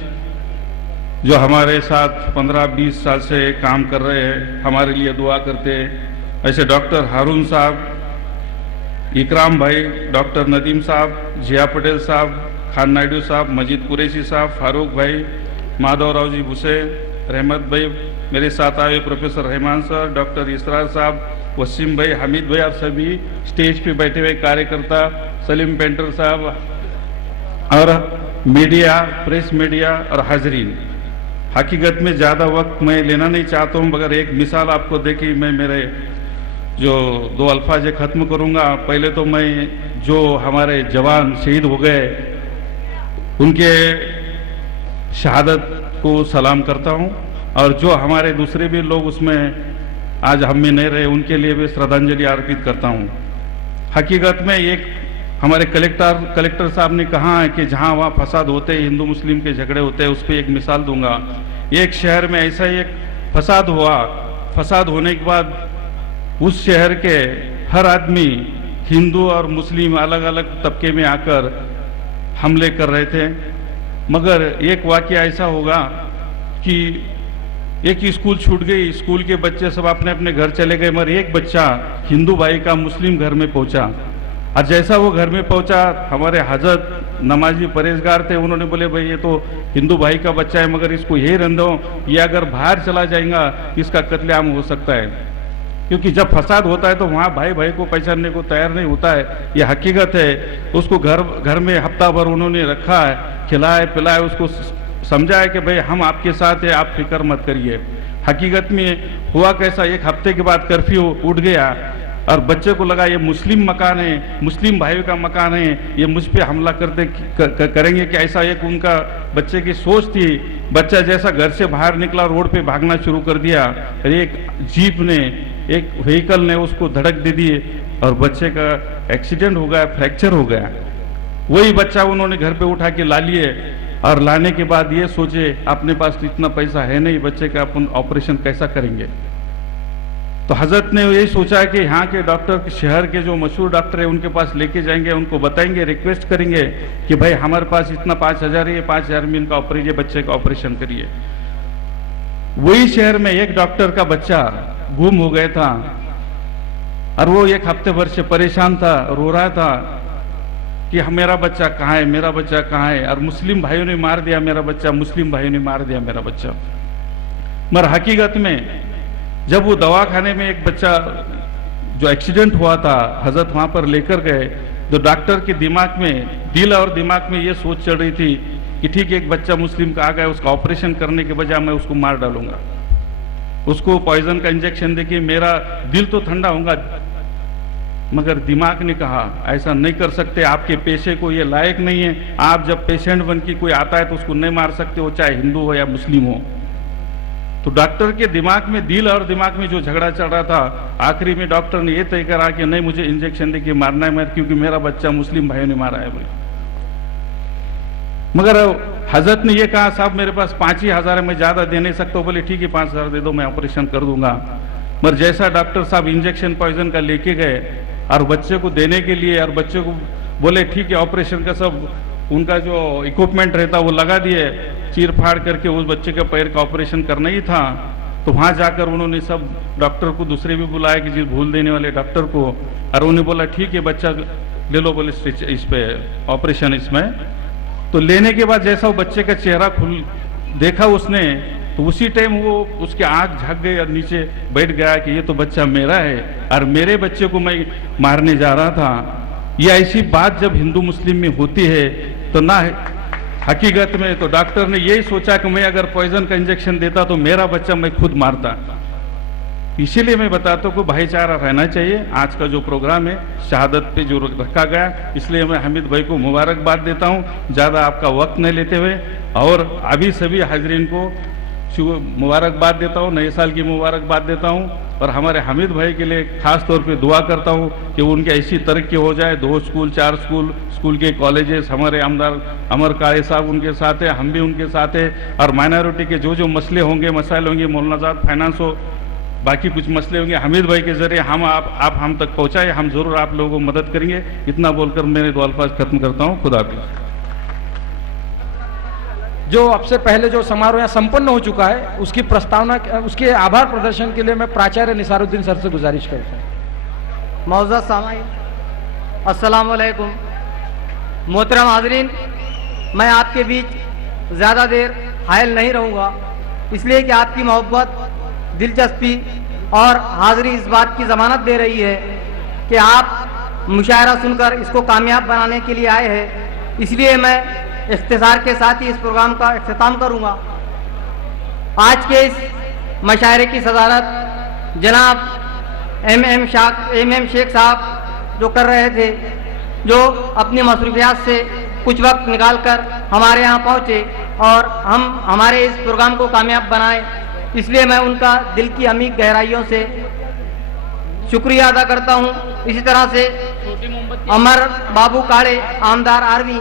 जो हमारे साथ 15-20 साल से काम कर रहे हैं, हमारे लिए दुआ करते हैं, ऐसे डॉक्टर हारून साहब, इकराम भाई, डॉक्टर नदीम साहब, जिया पटेल साहब, खान नायडू साहब, मजीद कुरैशी साहब, फारूक भाई, माधवराव जी भूसे, रहमत भाई, मेरे साथ आए प्रोफेसर रहमान सर, डॉक्टर इसरार साहब, वसीम भाई, हामिद भाई, आप सभी स्टेज पे बैठे हुए कार्यकर्ता, सलीम पेंटर साहब और मीडिया, प्रेस मीडिया और हाजरीन। हकीकत में ज़्यादा वक्त मैं लेना नहीं चाहता हूँ, मगर एक मिसाल आपको देखी मैं मेरे जो 2 अल्फाज ख़त्म करूँगा। पहले तो मैं जो हमारे जवान शहीद हो गए उनके शहादत को सलाम करता हूँ, और जो हमारे दूसरे भी लोग उसमें आज हम में नहीं रहे उनके लिए भी श्रद्धांजलि अर्पित करता हूँ। हकीकत में एक हमारे कलेक्टर साहब ने कहा है कि जहाँ वहाँ फसाद होते हैं, हिंदू मुस्लिम के झगड़े होते हैं, उस पर एक मिसाल दूंगा। एक शहर में ऐसा ही एक फसाद हुआ, फसाद होने के बाद उस शहर के हर आदमी हिंदू और मुस्लिम अलग अलग तबके में आकर हमले कर रहे थे, मगर एक वाकया ऐसा होगा कि एक ही स्कूल छूट गई, स्कूल के बच्चे सब अपने अपने घर चले गए, मगर एक बच्चा हिंदू भाई का मुस्लिम घर में पहुंचा। और जैसा वो घर में पहुंचा, हमारे हजरत नमाजी परहेजगार थे, उन्होंने बोले भाई ये तो हिंदू भाई का बच्चा है, मगर इसको यही रहने दो, ये अगर बाहर चला जाएगा इसका कत्लेआम हो सकता है। क्योंकि जब फसाद होता है तो वहाँ भाई भाई को पहचानने को तैयार नहीं होता है, ये हकीकत है। उसको घर में हफ्ता भर उन्होंने रखा है, खिलाए पिलाए, उसको समझा है कि भाई हम आपके साथ है, आप फिक्र मत करिए। हकीकत में हुआ कैसा, एक हफ्ते के बाद कर्फ्यू उठ गया और बच्चे को लगा ये मुस्लिम मकान है, मुस्लिम भाइयों का मकान है, ये मुझ पे हमला करेंगे कि ऐसा एक उनका बच्चे की सोच थी। बच्चा जैसा घर से बाहर निकला, रोड पे भागना शुरू कर दिया, एक जीप ने, एक व्हीकल ने उसको धड़क दे दी और बच्चे का एक्सीडेंट हो गया, फ्रैक्चर हो गया। वही बच्चा उन्होंने घर पे उठा के ला लिए और लाने के बाद ये सोचे अपने पास तो इतना पैसा है नहीं, बच्चे का अपन ऑपरेशन कैसा करेंगे। तो हजरत ने यही सोचा कि यहाँ के डॉक्टर, शहर के जो मशहूर डॉक्टर है उनके पास लेके जाएंगे, उनको बताएंगे, रिक्वेस्ट करेंगे कि भाई हमारे पास इतना 5,000 है, 5,000 में इनका ऑपरेशन, बच्चे का ऑपरेशन करिए। वही शहर में एक डॉक्टर का बच्चा गुम हो गया था और वो एक हफ्ते भर से परेशान था, रो रहा था कि मेरा बच्चा कहाँ है, मेरा बच्चा कहाँ है, और मुस्लिम भाइयों ने मार दिया मेरा बच्चा, मुस्लिम भाइयों ने मार दिया मेरा बच्चा। मगर हकीकत में जब वो दवाखाने में एक बच्चा जो एक्सीडेंट हुआ था, हजरत वहां पर लेकर गए, तो डॉक्टर के दिमाग में, दिल और दिमाग में ये सोच चल रही थी कि ठीक है, एक बच्चा मुस्लिम का आ गया, उसका ऑपरेशन करने के बजाय मैं उसको मार डालूंगा, उसको पॉइजन का इंजेक्शन देके मेरा दिल तो ठंडा होगा। मगर दिमाग ने कहा ऐसा नहीं कर सकते, आपके पेशे को ये लायक नहीं है, आप जब पेशेंट बन के कोई आता है तो उसको नहीं मार सकते, वो चाहे हिंदू हो या मुस्लिम हो। तो डॉक्टर के दिमाग में, दिल और दिमाग में जो झगड़ा चल रहा था, आखिरी में डॉक्टर ने ये तय करा कि नहीं, मुझे इंजेक्शन देके मारना है, क्योंकि मेरा बच्चा मुस्लिम भाइयों ने मारा है। मगर हजरत ने ये कहा साहब मेरे पास 5,000 है, मैं ज्यादा दे नहीं सकता। बोले ठीक है 5,000 दे दो, मैं ऑपरेशन कर दूंगा। मगर जैसा डॉक्टर साहब इंजेक्शन पॉइजन का लेके गए और बच्चे को देने के लिए, और बच्चे को बोले ठीक है, ऑपरेशन का सब उनका जो इक्विपमेंट रहता वो लगा दिए, चीर फाड़ करके उस बच्चे के पैर का ऑपरेशन करना ही था। तो वहां जाकर उन्होंने सब डॉक्टर को दूसरे भी बुलाया कि जी भूल देने वाले डॉक्टर को, और उन्हें बोला ठीक है बच्चा ले लो, बोले इस पे ऑपरेशन इसमें। तो लेने के बाद जैसा वो बच्चे का चेहरा खुल देखा उसने, तो उसी टाइम वो उसके आंख झक गई और नीचे बैठ गया कि ये तो बच्चा मेरा है और मेरे बच्चे को मैं मारने जा रहा था। ये ऐसी बात जब हिंदू मुस्लिम में होती है तो ना, हकीकत में तो डॉक्टर ने यही सोचा कि मैं अगर पॉइजन का इंजेक्शन देता तो मेरा बच्चा मैं खुद मारता। इसीलिए मैं बताता हूँ कि भाईचारा रहना चाहिए। आज का जो प्रोग्राम है शहादत पे जो रखा गया, इसलिए मैं हामिद भाई को मुबारकबाद देता हूँ, ज़्यादा आपका वक्त नहीं लेते हुए, और अभी सभी हाजरीन को मुबारकबाद देता हूँ, नए साल की मुबारकबाद देता हूँ। और हमारे हामिद भाई के लिए खास तौर पे दुआ करता हूँ कि उनकी ऐसी तरक्की हो जाए, 2 स्कूल 4 स्कूल के कॉलेजेस, हमारे आमदार अमर काले साहब उनके साथ है, हम भी उनके साथ है, और माइनॉरिटी के जो मसले होंगे, मसाइल होंगे, मौलानाजात फाइनेंस हो, बाकी कुछ मसले होंगे, हामिद भाई के जरिए आप हम तक पहुँचाए, हम जरूर आप लोगों को मदद करेंगे। इतना बोलकर मेरे 2 अल्फाज खत्म करता हूँ। खुदा हाफिज़। जो अब से पहले जो समारोह यहाँ संपन्न हो चुका है, उसकी प्रस्तावना, उसके आभार प्रदर्शन के लिए मैं प्राचार्य निसारुद्दीन सर से गुजारिश करता हूँ। मौजूद सामाईन, अस्सलाम वालेकुम। मोहतरम हाजरीन, मैं आपके बीच ज़्यादा देर हायल नहीं रहूँगा, इसलिए कि आपकी मोहब्बत, दिलचस्पी और हाज़िरी इस बात की ज़मानत दे रही है कि आप मुशायरा सुनकर इसको कामयाब बनाने के लिए आए हैं। इसलिए मैं इख्तिसार के साथ ही इस प्रोग्राम का इख्तिताम करूँगा। आज के इस मशायरे की सदारत जनाब एम शेख साहब जो कर रहे थे, जो अपनी मसरूफियात से कुछ वक्त निकाल कर हमारे यहाँ पहुँचे और हम हमारे इस प्रोग्राम को कामयाब बनाए, इसलिए मैं उनका दिल की अमीर गहराइयों से शुक्रिया अदा करता हूँ। इसी तरह से अमर बाबू काड़े, आमदार आर्मी,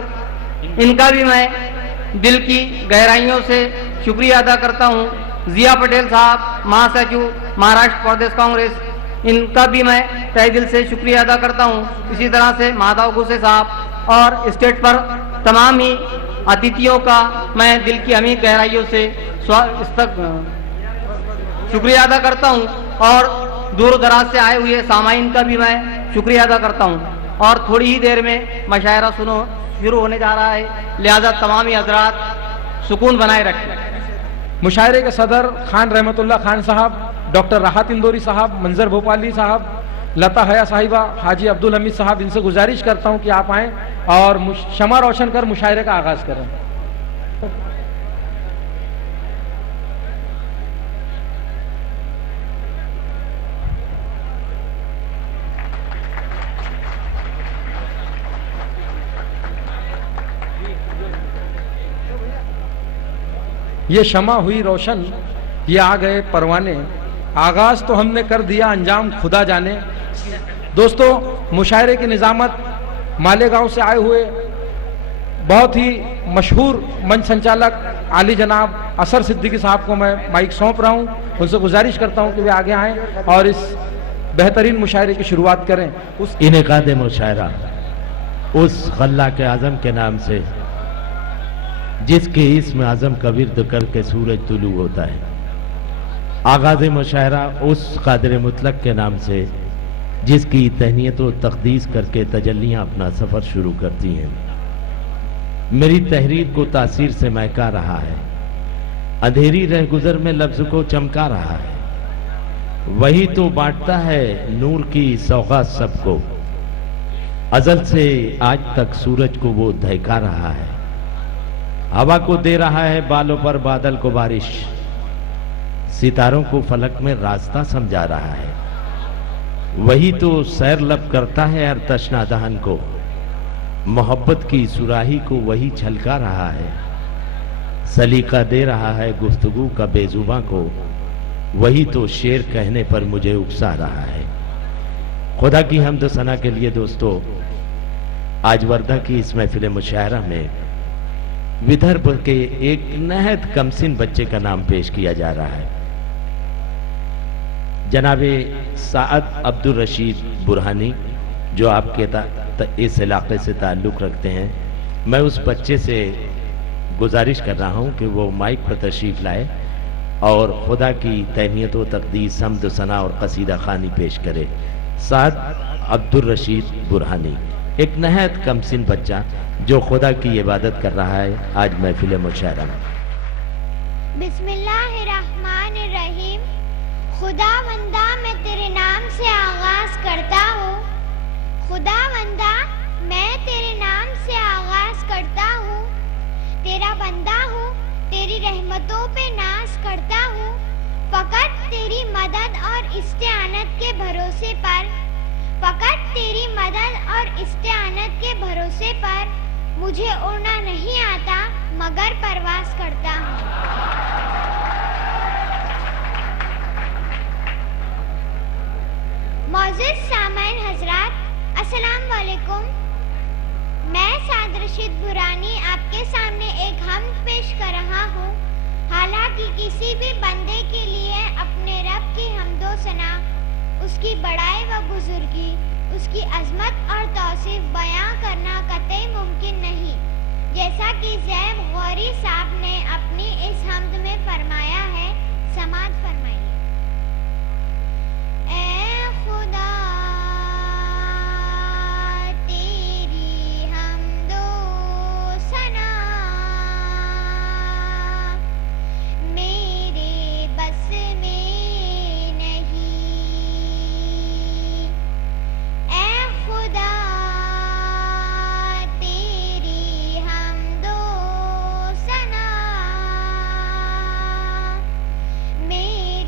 इनका भी मैं दिल की गहराइयों से शुक्रिया अदा करता हूँ। जिया पटेल साहब, महासचिव महाराष्ट्र प्रदेश कांग्रेस, इनका भी मैं तहे दिल से शुक्रिया अदा करता हूँ। इसी तरह से माधव गुस्से साहब और स्टेज पर तमाम ही अतिथियों का मैं दिल की अमीर गहराइयों से शुक्रिया अदा करता हूँ और दूर दराज से आए हुए सामाइन का भी मैं शुक्रिया अदा करता हूँ। और थोड़ी ही देर में मशायरा शुरू होने जा रहा है, लिहाजा तमामी हजरात सुकून बनाए रखें। मुशायरे के सदर खान रहमतुल्लाह खान साहब, डॉक्टर राहत इंदौरी साहब, मंजर भोपाली साहब, लता हया साहिबा, हाजी अब्दुल हमीद साहब, इनसे गुजारिश करता हूं कि आप आएं और शमा रोशन कर मुशायरे का आगाज करें। ये शमा हुई रोशन, ये आ गए परवाने, आगाज तो हमने कर दिया, अंजाम खुदा जाने। दोस्तों, मुशायरे की निजामत मालेगांव से आए हुए बहुत ही मशहूर मंच संचालक आली जनाब असर सिद्दीकी साहब को मैं माइक सौंप रहा हूं। उनसे गुजारिश करता हूं कि वे आगे आएं और इस बेहतरीन मुशायरे की शुरुआत करें। उस इनेकाद मुशायरा उस गल्ला के आजम के नाम से जिसके इसमें आजम का विर्द करके सूरज तुलू होता है। आगाज मुशायरा उस कादिर मुतलक के नाम से जिसकी तहनीत व तकदीस करके तजल्लियां अपना सफर शुरू करती हैं। मेरी तहरीर को तासीर से महका रहा है, अंधेरी रह गुजर में लफ्ज को चमका रहा है। वही तो बांटता है नूर की सौगात सबको, अजल से आज तक सूरज को वो दहका रहा है। हवा को दे रहा है बालों पर बादल को बारिश, सितारों को फलक में रास्ता समझा रहा है। वही तो सैर लब करता है हर तशना दहन को, मोहब्बत की सुराही को वही छलका रहा है। सलीका दे रहा है गुफ्तगू का बेजुबां को, वही तो शेर कहने पर मुझे उकसा रहा है। खुदा की हम्द सना के लिए दोस्तों, आज वर्धा की इस महफिल मुशायरा में विदर्भ के एक नहायत कमसिन बच्चे का नाम पेश किया जा रहा है। जनाबे साद अब्दुल रशीद बुरहानी, जो आपके इस इलाके से ताल्लुक़ रखते हैं, मैं उस बच्चे से गुजारिश कर रहा हूं कि वो माइक पर तशरीफ़ लाए और खुदा की तहनीत व तक़दीस, हम्द सना और कसीदा खानी पेश करे। साद अब्दुल रशीद बुरहानी, एक नहायत कमसिन बच्चा जो खुदा की इबादत कर रहा है आज महफिल मुशायरा में। बिस्मिल्लाहिर्रहमानिर्रहीम। खुदावंदा मैं तेरे नाम से आगाज करता हूँ, खुदावंदा मैं तेरे नाम से आगाज करता हूँ। तेरा बंदा हूँ, तेरी रहमतों पे नाज करता हूँ। फकत तेरी मदद और इस्तेआनत के भरोसे पर, फकत तेरी मदद और इस्तेआनत के भरोसे पर मुझे उड़ना नहीं आता मगर परवाज करता हूँ। मौजूद सामाइन हजरात, अस्सलाम वालेकुम। मैं साद रशीद बुरानी आपके सामने एक हमद पेश कर रहा हूँ। हालांकि किसी भी बंदे के लिए अपने रब की हम्दो सना, उसकी बड़ाई व बुजुर्गी, उसकी अजमत और तौसीफ बयां करना कतई मुमकिन नहीं। जैसा कि ज़ैब गौरी साहब ने अपनी इस हम्द में फरमाया है, समात फरमाइए। ऐ खुदा तेरी हम्दो सना मेरे बस में नहीं। ऐ खुदा तेरी हम्दो सना मेरे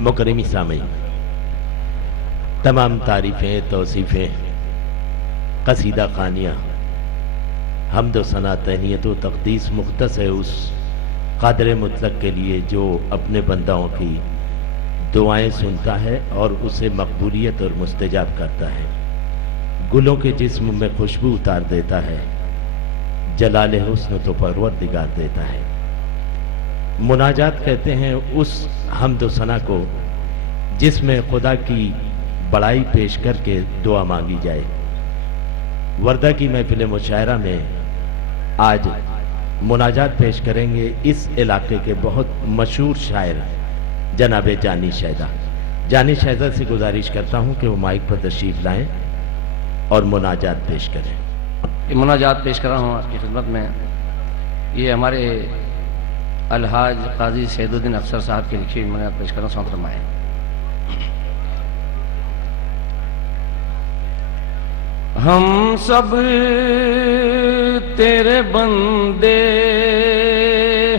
मुकरमी सामीन, तमाम तारीफ़ें, तौसीफ़ें, कसीदा खानियाँ, हम्द व सना, तहनीयत व तक़दीस मुख्तस है उस क़ादिर मुतलक के लिए जो अपने बंदाओं की दुआएं सुनता है और उसे मकबूलियत और मुस्तजाब करता है, गुलों के जिस्म में खुशबू उतार देता है, जलाल हुस्न तो परवरदिगार देता है। मुनाजात कहते हैं उस हम्द व सना को जिसमें खुदा की बड़ाई पेश करके दुआ मांगी जाए। वर्दा की महफिल मुशायरा में आज मुनाजात पेश करेंगे इस इलाके के बहुत मशहूर शायर जनाब जानी शहदा। जानी शहदा से गुजारिश करता हूं कि वो माइक पर तशरीफ लाएं और मुनाजात पेश करें। ये मुनाजात पेश कर रहा हूँ आपकी खिदमत में। ये हमारे अलहाज काजी सैदुद्दीन अफसर साहब की लिखी हुई मुनाजात पेश कर रहा हूँ। फरमाएं। हम सब तेरे बंदे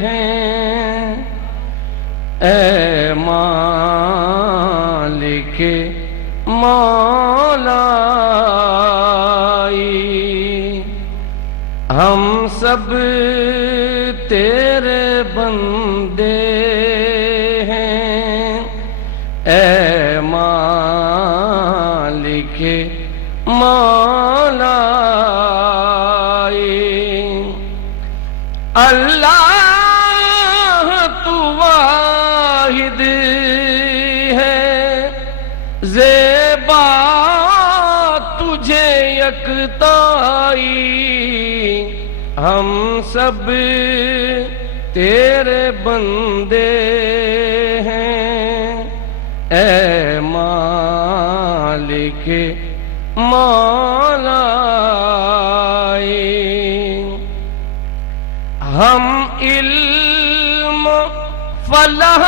हैं, ऐ मालिक मौलाई। हम सब तेरे बंदे हैं, ऐ मालिक मौलाई। अल्लाह तू वाहिद है, ज़ेबा तुझे यकताई। हम सब तेरे बंदे हैं, ऐ मालिक मौलाई। हम इल्म फलाह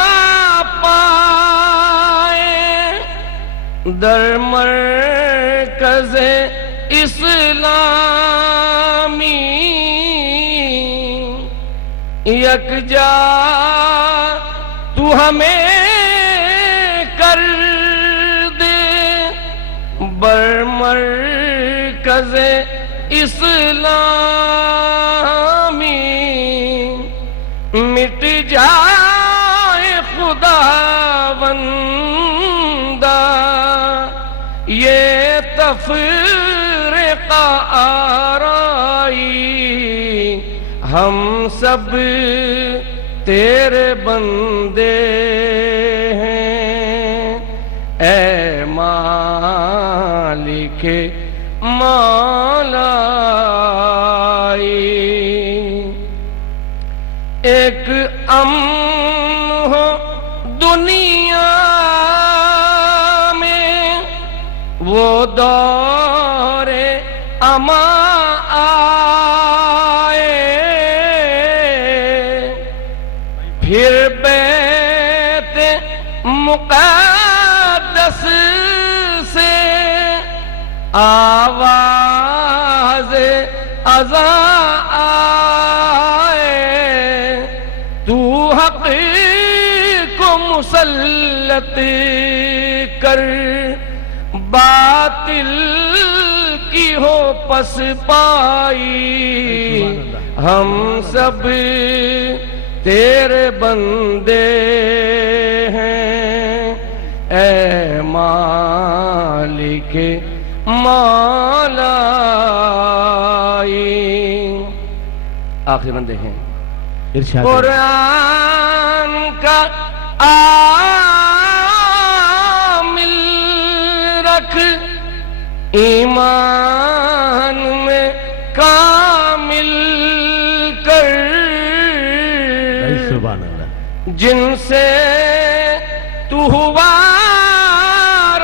पाए दर मरकज़े इस्लामी। यकजा तू हमें कर दे बरमरकज़े इस्लामी। मिट जाए खुदावंदा ये तफ़रीक़ा आराई। हम सब तेरे बंदे हैं, ऐ मालिक मौलाई। एक अमन हो दुनिया में, वो दौरे अमा आए। फिर बैत मुक़द्दस से आवाज़ अज़ा आए। तू हक़ को मुसल्लत कर, बातिल की हो पसपाई। हम सब तेरे बंदे हैं, ऐ मालिक मौलाई। आखिरी बंदे हैं। कुरान का आमिल रख, ईमान में कामिल कर। सुभान अल्लाह। जिनसे तू हुआ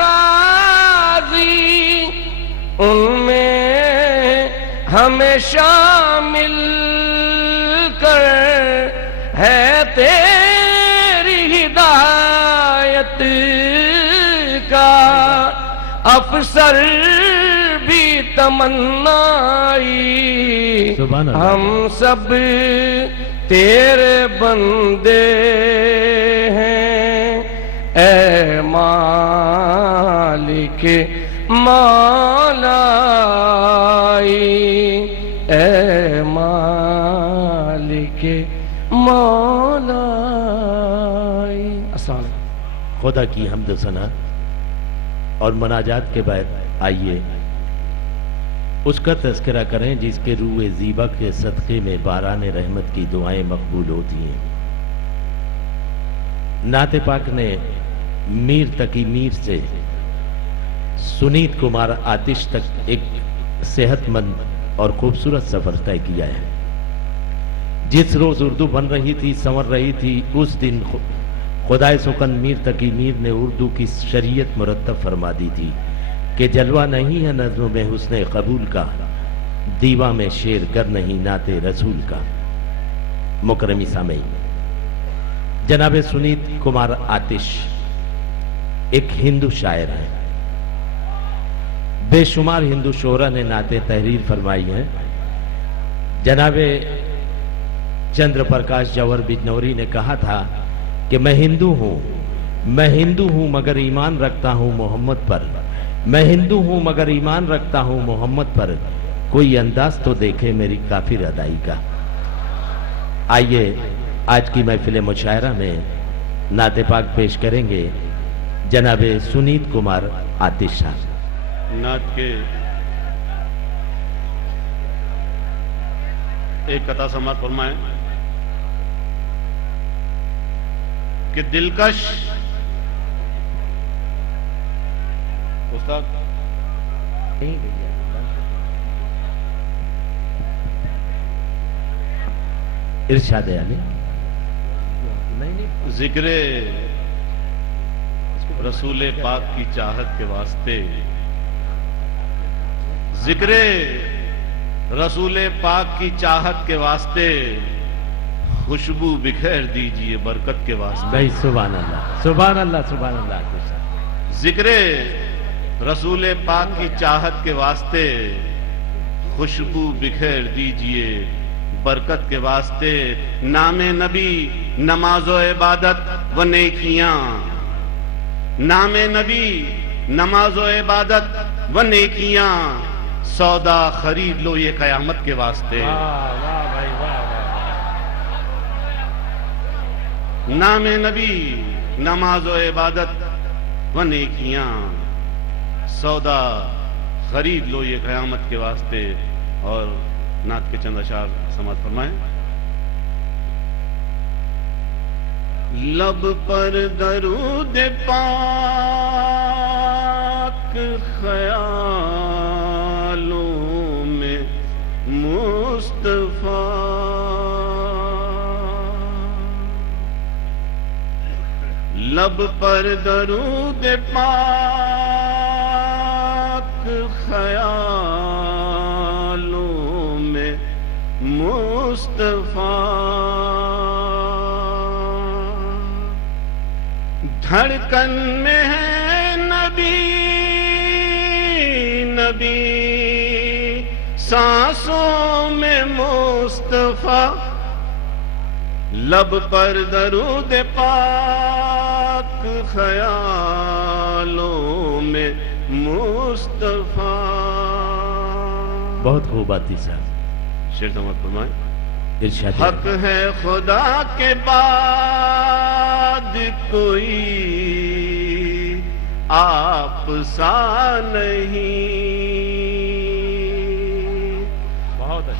राज़ी, उनमें हमें शामिल कर। है तेरी हिदायत का अफसर भी तमन्नाई। हम सब तेरे बंदे हैं, ऐ मौलाई, ए मालिक मौलाई। अस्सलाम वालेकुम। खुदा की हम्द सना और मनाजात के बाद आइए उसका तज़किरा करें जिसके रूए ज़ीबा के सदक़े में बारान रहमत की दुआएं मकबूल होती हैं। नाते पाक ने मीर तकी मीर से सुनीत कुमार आतिश तक एक सेहतमंद और खूबसूरत सफर तय किया है। जिस रोज उर्दू बन रही थी, संवर रही थी, उस दिन खुदाए सुकन मीर तकी मीर ने उर्दू की शरीयत मुरत्तब फरमा दी थी कि जलवा नहीं है नज़्म में हुस्ने कबूल का, दीवा में शेर गर नहीं नाते रसूल का। मुकरमी सामईन, जनाब सुनीत कुमार आतिश एक हिंदू शायर हैं। बेशुमार हिंदू शोरा ने नाते तहरीर फरमाई हैं। जनाबे चंद्र प्रकाश जौहर बिजनौरी ने कहा था कि मैं हिंदू हूं मगर ईमान रखता हूं मोहम्मद पर, मैं हिंदू हूं मगर ईमान रखता हूं मोहम्मद पर, कोई अंदाज तो देखे मेरी काफिर अदाई का। आइए आज की महफिल मुशायरा में नाते पाक पेश करेंगे जनाबे सुनीत कुमार आतिश साहब। नात के एक कथा समाप्त फरमाएं कि दिलकश उस्ताद इरशाद अली जिक्रे रसूल पाक की चाहत के वास्ते, जिक्रे रसूल पाक की चाहत के वास्ते, खुशबू बिखेर दीजिए बरकत के वास्ते। भाई सुभान अल्लाह सुभान अल्लाह सुभान अल्लाह। जिक्रे रसूल पाक की चाहत के वास्ते, खुशबू बिखेर दीजिए बरकत के वास्ते। नामे नबी नमाजो इबादत व नेकियां, नामे नबी नमाजो इबादत व नेकियां, सौदा खरीद लो ये कयामत के वास्ते। नामे नबी नमाजो इबादत व नेकियां, सौदा खरीद लो ये कयामत के वास्ते। और नात के चंद अशार समात फरमाएं। लब पर दरूद पाक, ख्यालों में मुस्तफा, लब पर दरूद पाक, ख्यालों में मुस्तफा। धड़कन में है नबी नबी, सांसों में मुस्तफा। लब पर दरूद पाक, ख्यालों में मुस्तफा। बहुत खूब आती साहब। शेर समाप्त फरमाएं। इरशाद हक है खुदा के बाद कोई आप सा नहीं,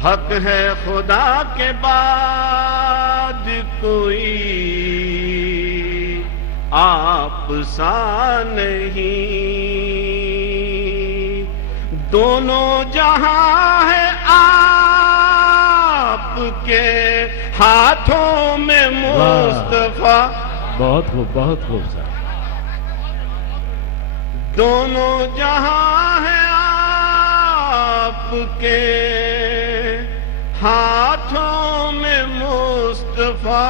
हक है खुदा के बाद कोई आप सा नहीं। दोनों जहां है आपके हाथों में मुस्तफा। बहुत खूब सर। दोनों जहां है आपके हाथों में मुस्तफा।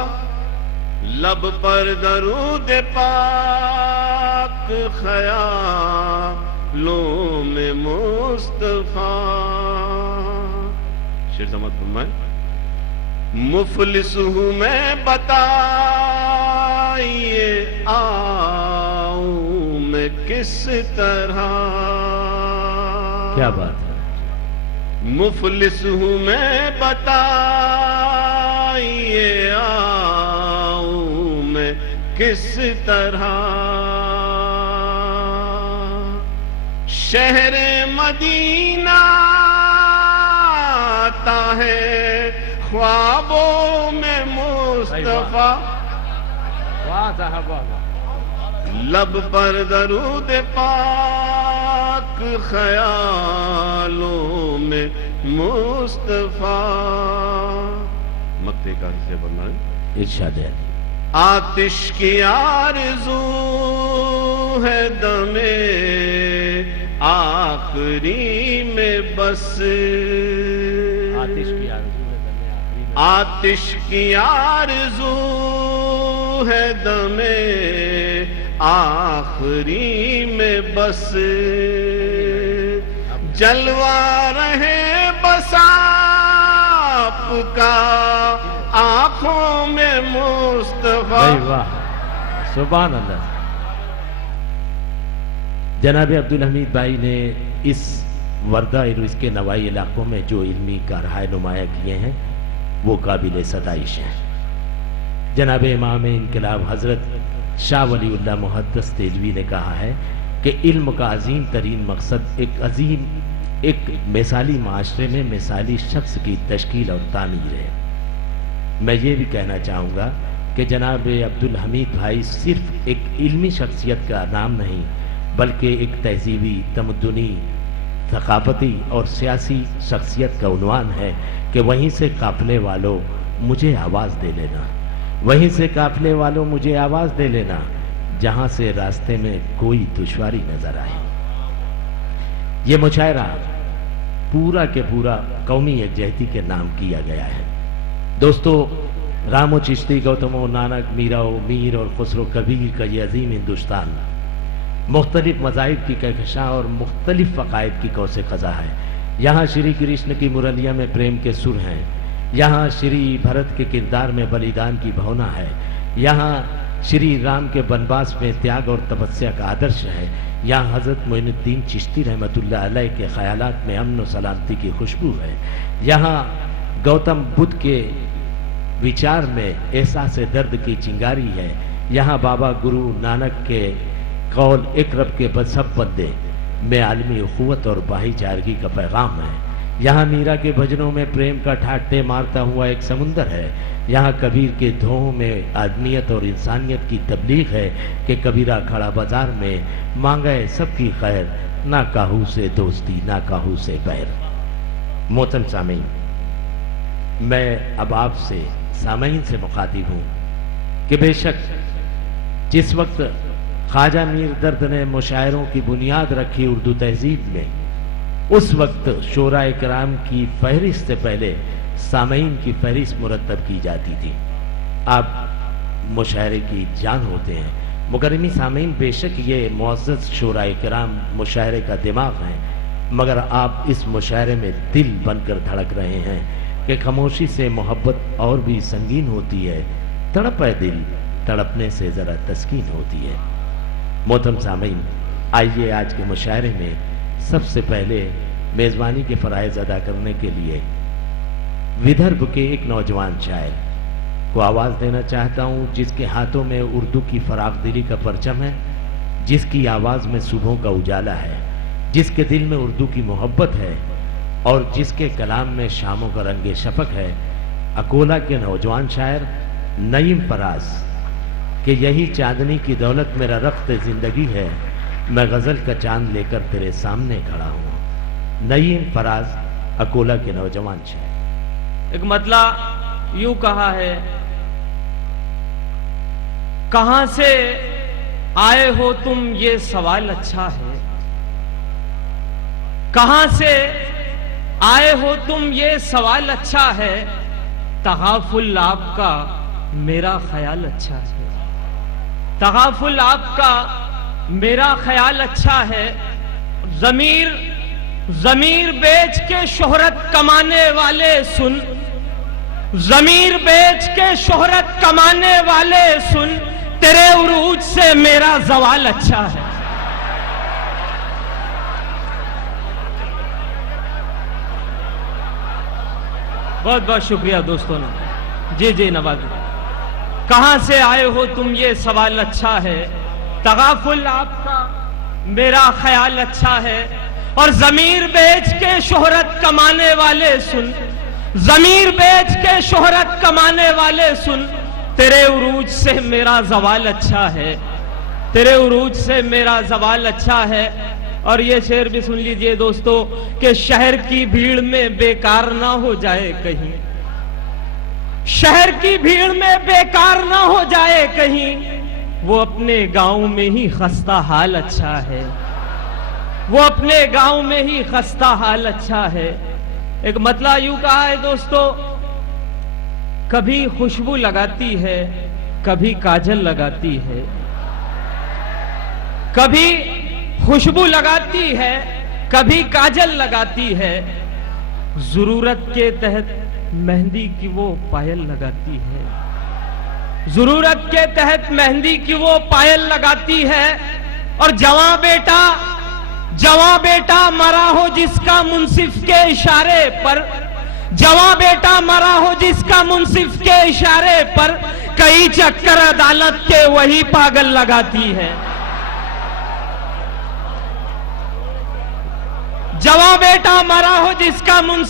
लब पर दरूद पाक, ख्यालों में मुस्तफा। शेर समाप्त फरमाएं। मुफलिस हूं मैं बताइए आऊं मैं किस तरह। क्या बात है। मुफलिस हूं मैं बताइए आऊं मैं किस तरह। शहर मदीना आता है ख्वाबों में मुस्तफा। वाह साहब वाह। लब पर दरूद पाक ख्यालों में मुस्तफा। मक्ते का से बनना है इरशाद है। आतिश की आरज़ू है दमे आखिरी में बस। आतिश की आरज़ू है दमे आखिरी में। आतिश की आरज़ू है दमे आखिरी में बस। जलवा रहे बस आपका आंखों में मुस्तफा। वाह सुभान अल्लाह। जनाब अब्दुल हमीद भाई ने इस वर्दा और इसके नवाई इलाकों में जो इल्मी कारहाय नुमाया किए हैं वो काबिल सताइश हैं। जनाब इमाम इनकलाब हजरत शाह वलीउल्लाह मुहद्दस तेजवी ने कहा है कि इल्म का अजीम तरीन मकसद एक मिसाली माशरे में मिसाली शख्स की तश्कील और तामीर है। मैं ये भी कहना चाहूँगा कि जनाब अब्दुल हमीद भाई सिर्फ एक इल्मी शख्सियत का नाम नहीं बल्कि एक तहजीबी, तमद्दुनी, थकाफती और सियासी शख्सियत का उन्वान है कि वहीं से काफले वालों मुझे आवाज़ दे लेना, वहीं से काफले वालों मुझे आवाज़ दे लेना, जहाँ से रास्ते में कोई दुश्वारी नजर आए। ये मुशायरा पूरा के पूरा कौमी यकजहती के नाम किया गया है। दोस्तों, रामो चिश्ती, गौतमो नानक, मीराओ मीर और खुसरो कबीर का ये अजीम हिंदुस्तान मुख्तलिफ मज़ाहिब की कहकशां और मुख्तलिफ फ़क़ाइद की कौसे ख़ज़ा है। यहाँ श्री कृष्ण की मुरलिया में प्रेम के सुर हैं, यहाँ श्री भरत के किरदार में बलिदान की भावना है, यहाँ श्री राम के बनवास में त्याग और तपस्या का आदर्श है, यहाँ हज़रत मोइनुद्दीन चिश्ती रहमतुल्लाह अलैह के ख़यालात में अमन व सलामती की खुशबू है, यहाँ गौतम बुद्ध के विचार में एहसास दर्द की चिंगारी है, यहाँ बाबा गुरु नानक के कौल एक रब के सब बंदे में आलमी उखुवत और भाईचारगी का पैगाम है, यहाँ मीरा के भजनों में प्रेम का ठाटे मारता हुआ एक समुंदर है, यहाँ कबीर के धों में आदमियत और इंसानियत की तबलीग है कि कबीरा खड़ा बाजार में मांगे सबकी खैर, ना काहू से दोस्ती ना काहू से बैर। मोहतरम सामीन, मैं अब आपसे सामीन से मुखातिब हूँ कि बेशक जिस वक्त ख्वाजा मीर दर्द ने मुशायरों की बुनियाद रखी उर्दू तहजीब में, उस वक्त शोराए कराम की फहरिस्त से पहले सामीन की फहरिस्त मुरतब की जाती थी। आप मुशायरे की जान होते हैं मुकर्रमी सामीन, बेशक ये मुअज़्ज़ज़ शोराए कराम मुशायरे का दिमाग हैं, मगर आप इस मुशायरे में दिल बनकर धड़क रहे हैं कि खामोशी से मोहब्बत और भी संगीन होती है, तड़प है दिल तड़पने से ज़रा तस्कीन होती है। मोहतरम सामीन, आइए आज के मुशायरे में सबसे पहले मेज़बानी के फ़राइज़ अदा करने के लिए विदर्भ के एक नौजवान शायर को आवाज़ देना चाहता हूँ, जिसके हाथों में उर्दू की फराख दिली का परचम है, जिसकी आवाज़ में सुबहों का उजाला है, जिसके दिल में उर्दू की मोहब्बत है और जिसके कलाम में शामों का रंगे शफक है। अकोला के नौजवान शायर नईम फराज कि यही चांदनी की दौलत मेरा रख्त जिंदगी है, मैं गज़ल का चांद लेकर तेरे सामने खड़ा हूँ। नईम फराज, अकोला के नौजवान शायर। एक मतला यूं कहा है, कहां से आए हो तुम ये सवाल अच्छा है, कहां से आए हो तुम ये सवाल अच्छा है, तगाफुल आपका मेरा ख्याल अच्छा है, तगाफुल आपका मेरा ख्याल अच्छा है। ज़मीर बेच के शोहरत कमाने वाले सुन, ज़मीर बेच के शोहरत कमाने वाले सुन, तेरे उरूज से मेरा ज़वाल अच्छा है। बहुत बहुत शुक्रिया दोस्तों ने। जी जी नवाज, कहां से आए हो तुम, ये सवाल अच्छा है। तगाफुल आपका मेरा ख्याल अच्छा है। और जमीर बेच के शोहरत कमाने वाले सुन, जमीर बेच के शोहरत कमाने वाले सुन, तेरे उरूज से मेरा जवाल अच्छा है, तेरे उरूज से मेरा जवाल अच्छा है। और ये शेर भी सुन लीजिए दोस्तों कि शहर की भीड़ में बेकार ना हो जाए कहीं, शहर की भीड़ में बेकार ना हो जाए कहीं, वो अपने गांव में ही खस्ता हाल अच्छा है, वो अपने गांव में ही खस्ता हाल अच्छा है। एक मतला यूं कहा है दोस्तों, कभी खुशबू लगाती है, कभी काजल लगाती है, कभी खुशबू लगाती है, कभी काजल लगाती है, जरूरत के तहत मेहंदी की वो पायल लगाती है, जरूरत के तहत मेहंदी की वो पायल लगाती है। और जवां बेटा मरा हो जिसका मुंसिफ के इशारे पर, जवां बेटा मरा हो जिसका मुंसिफ के इशारे पर, कई चक्कर अदालत के वही पागल लगाती है। जवां बेटा मरा हो जिसका मुंसिफ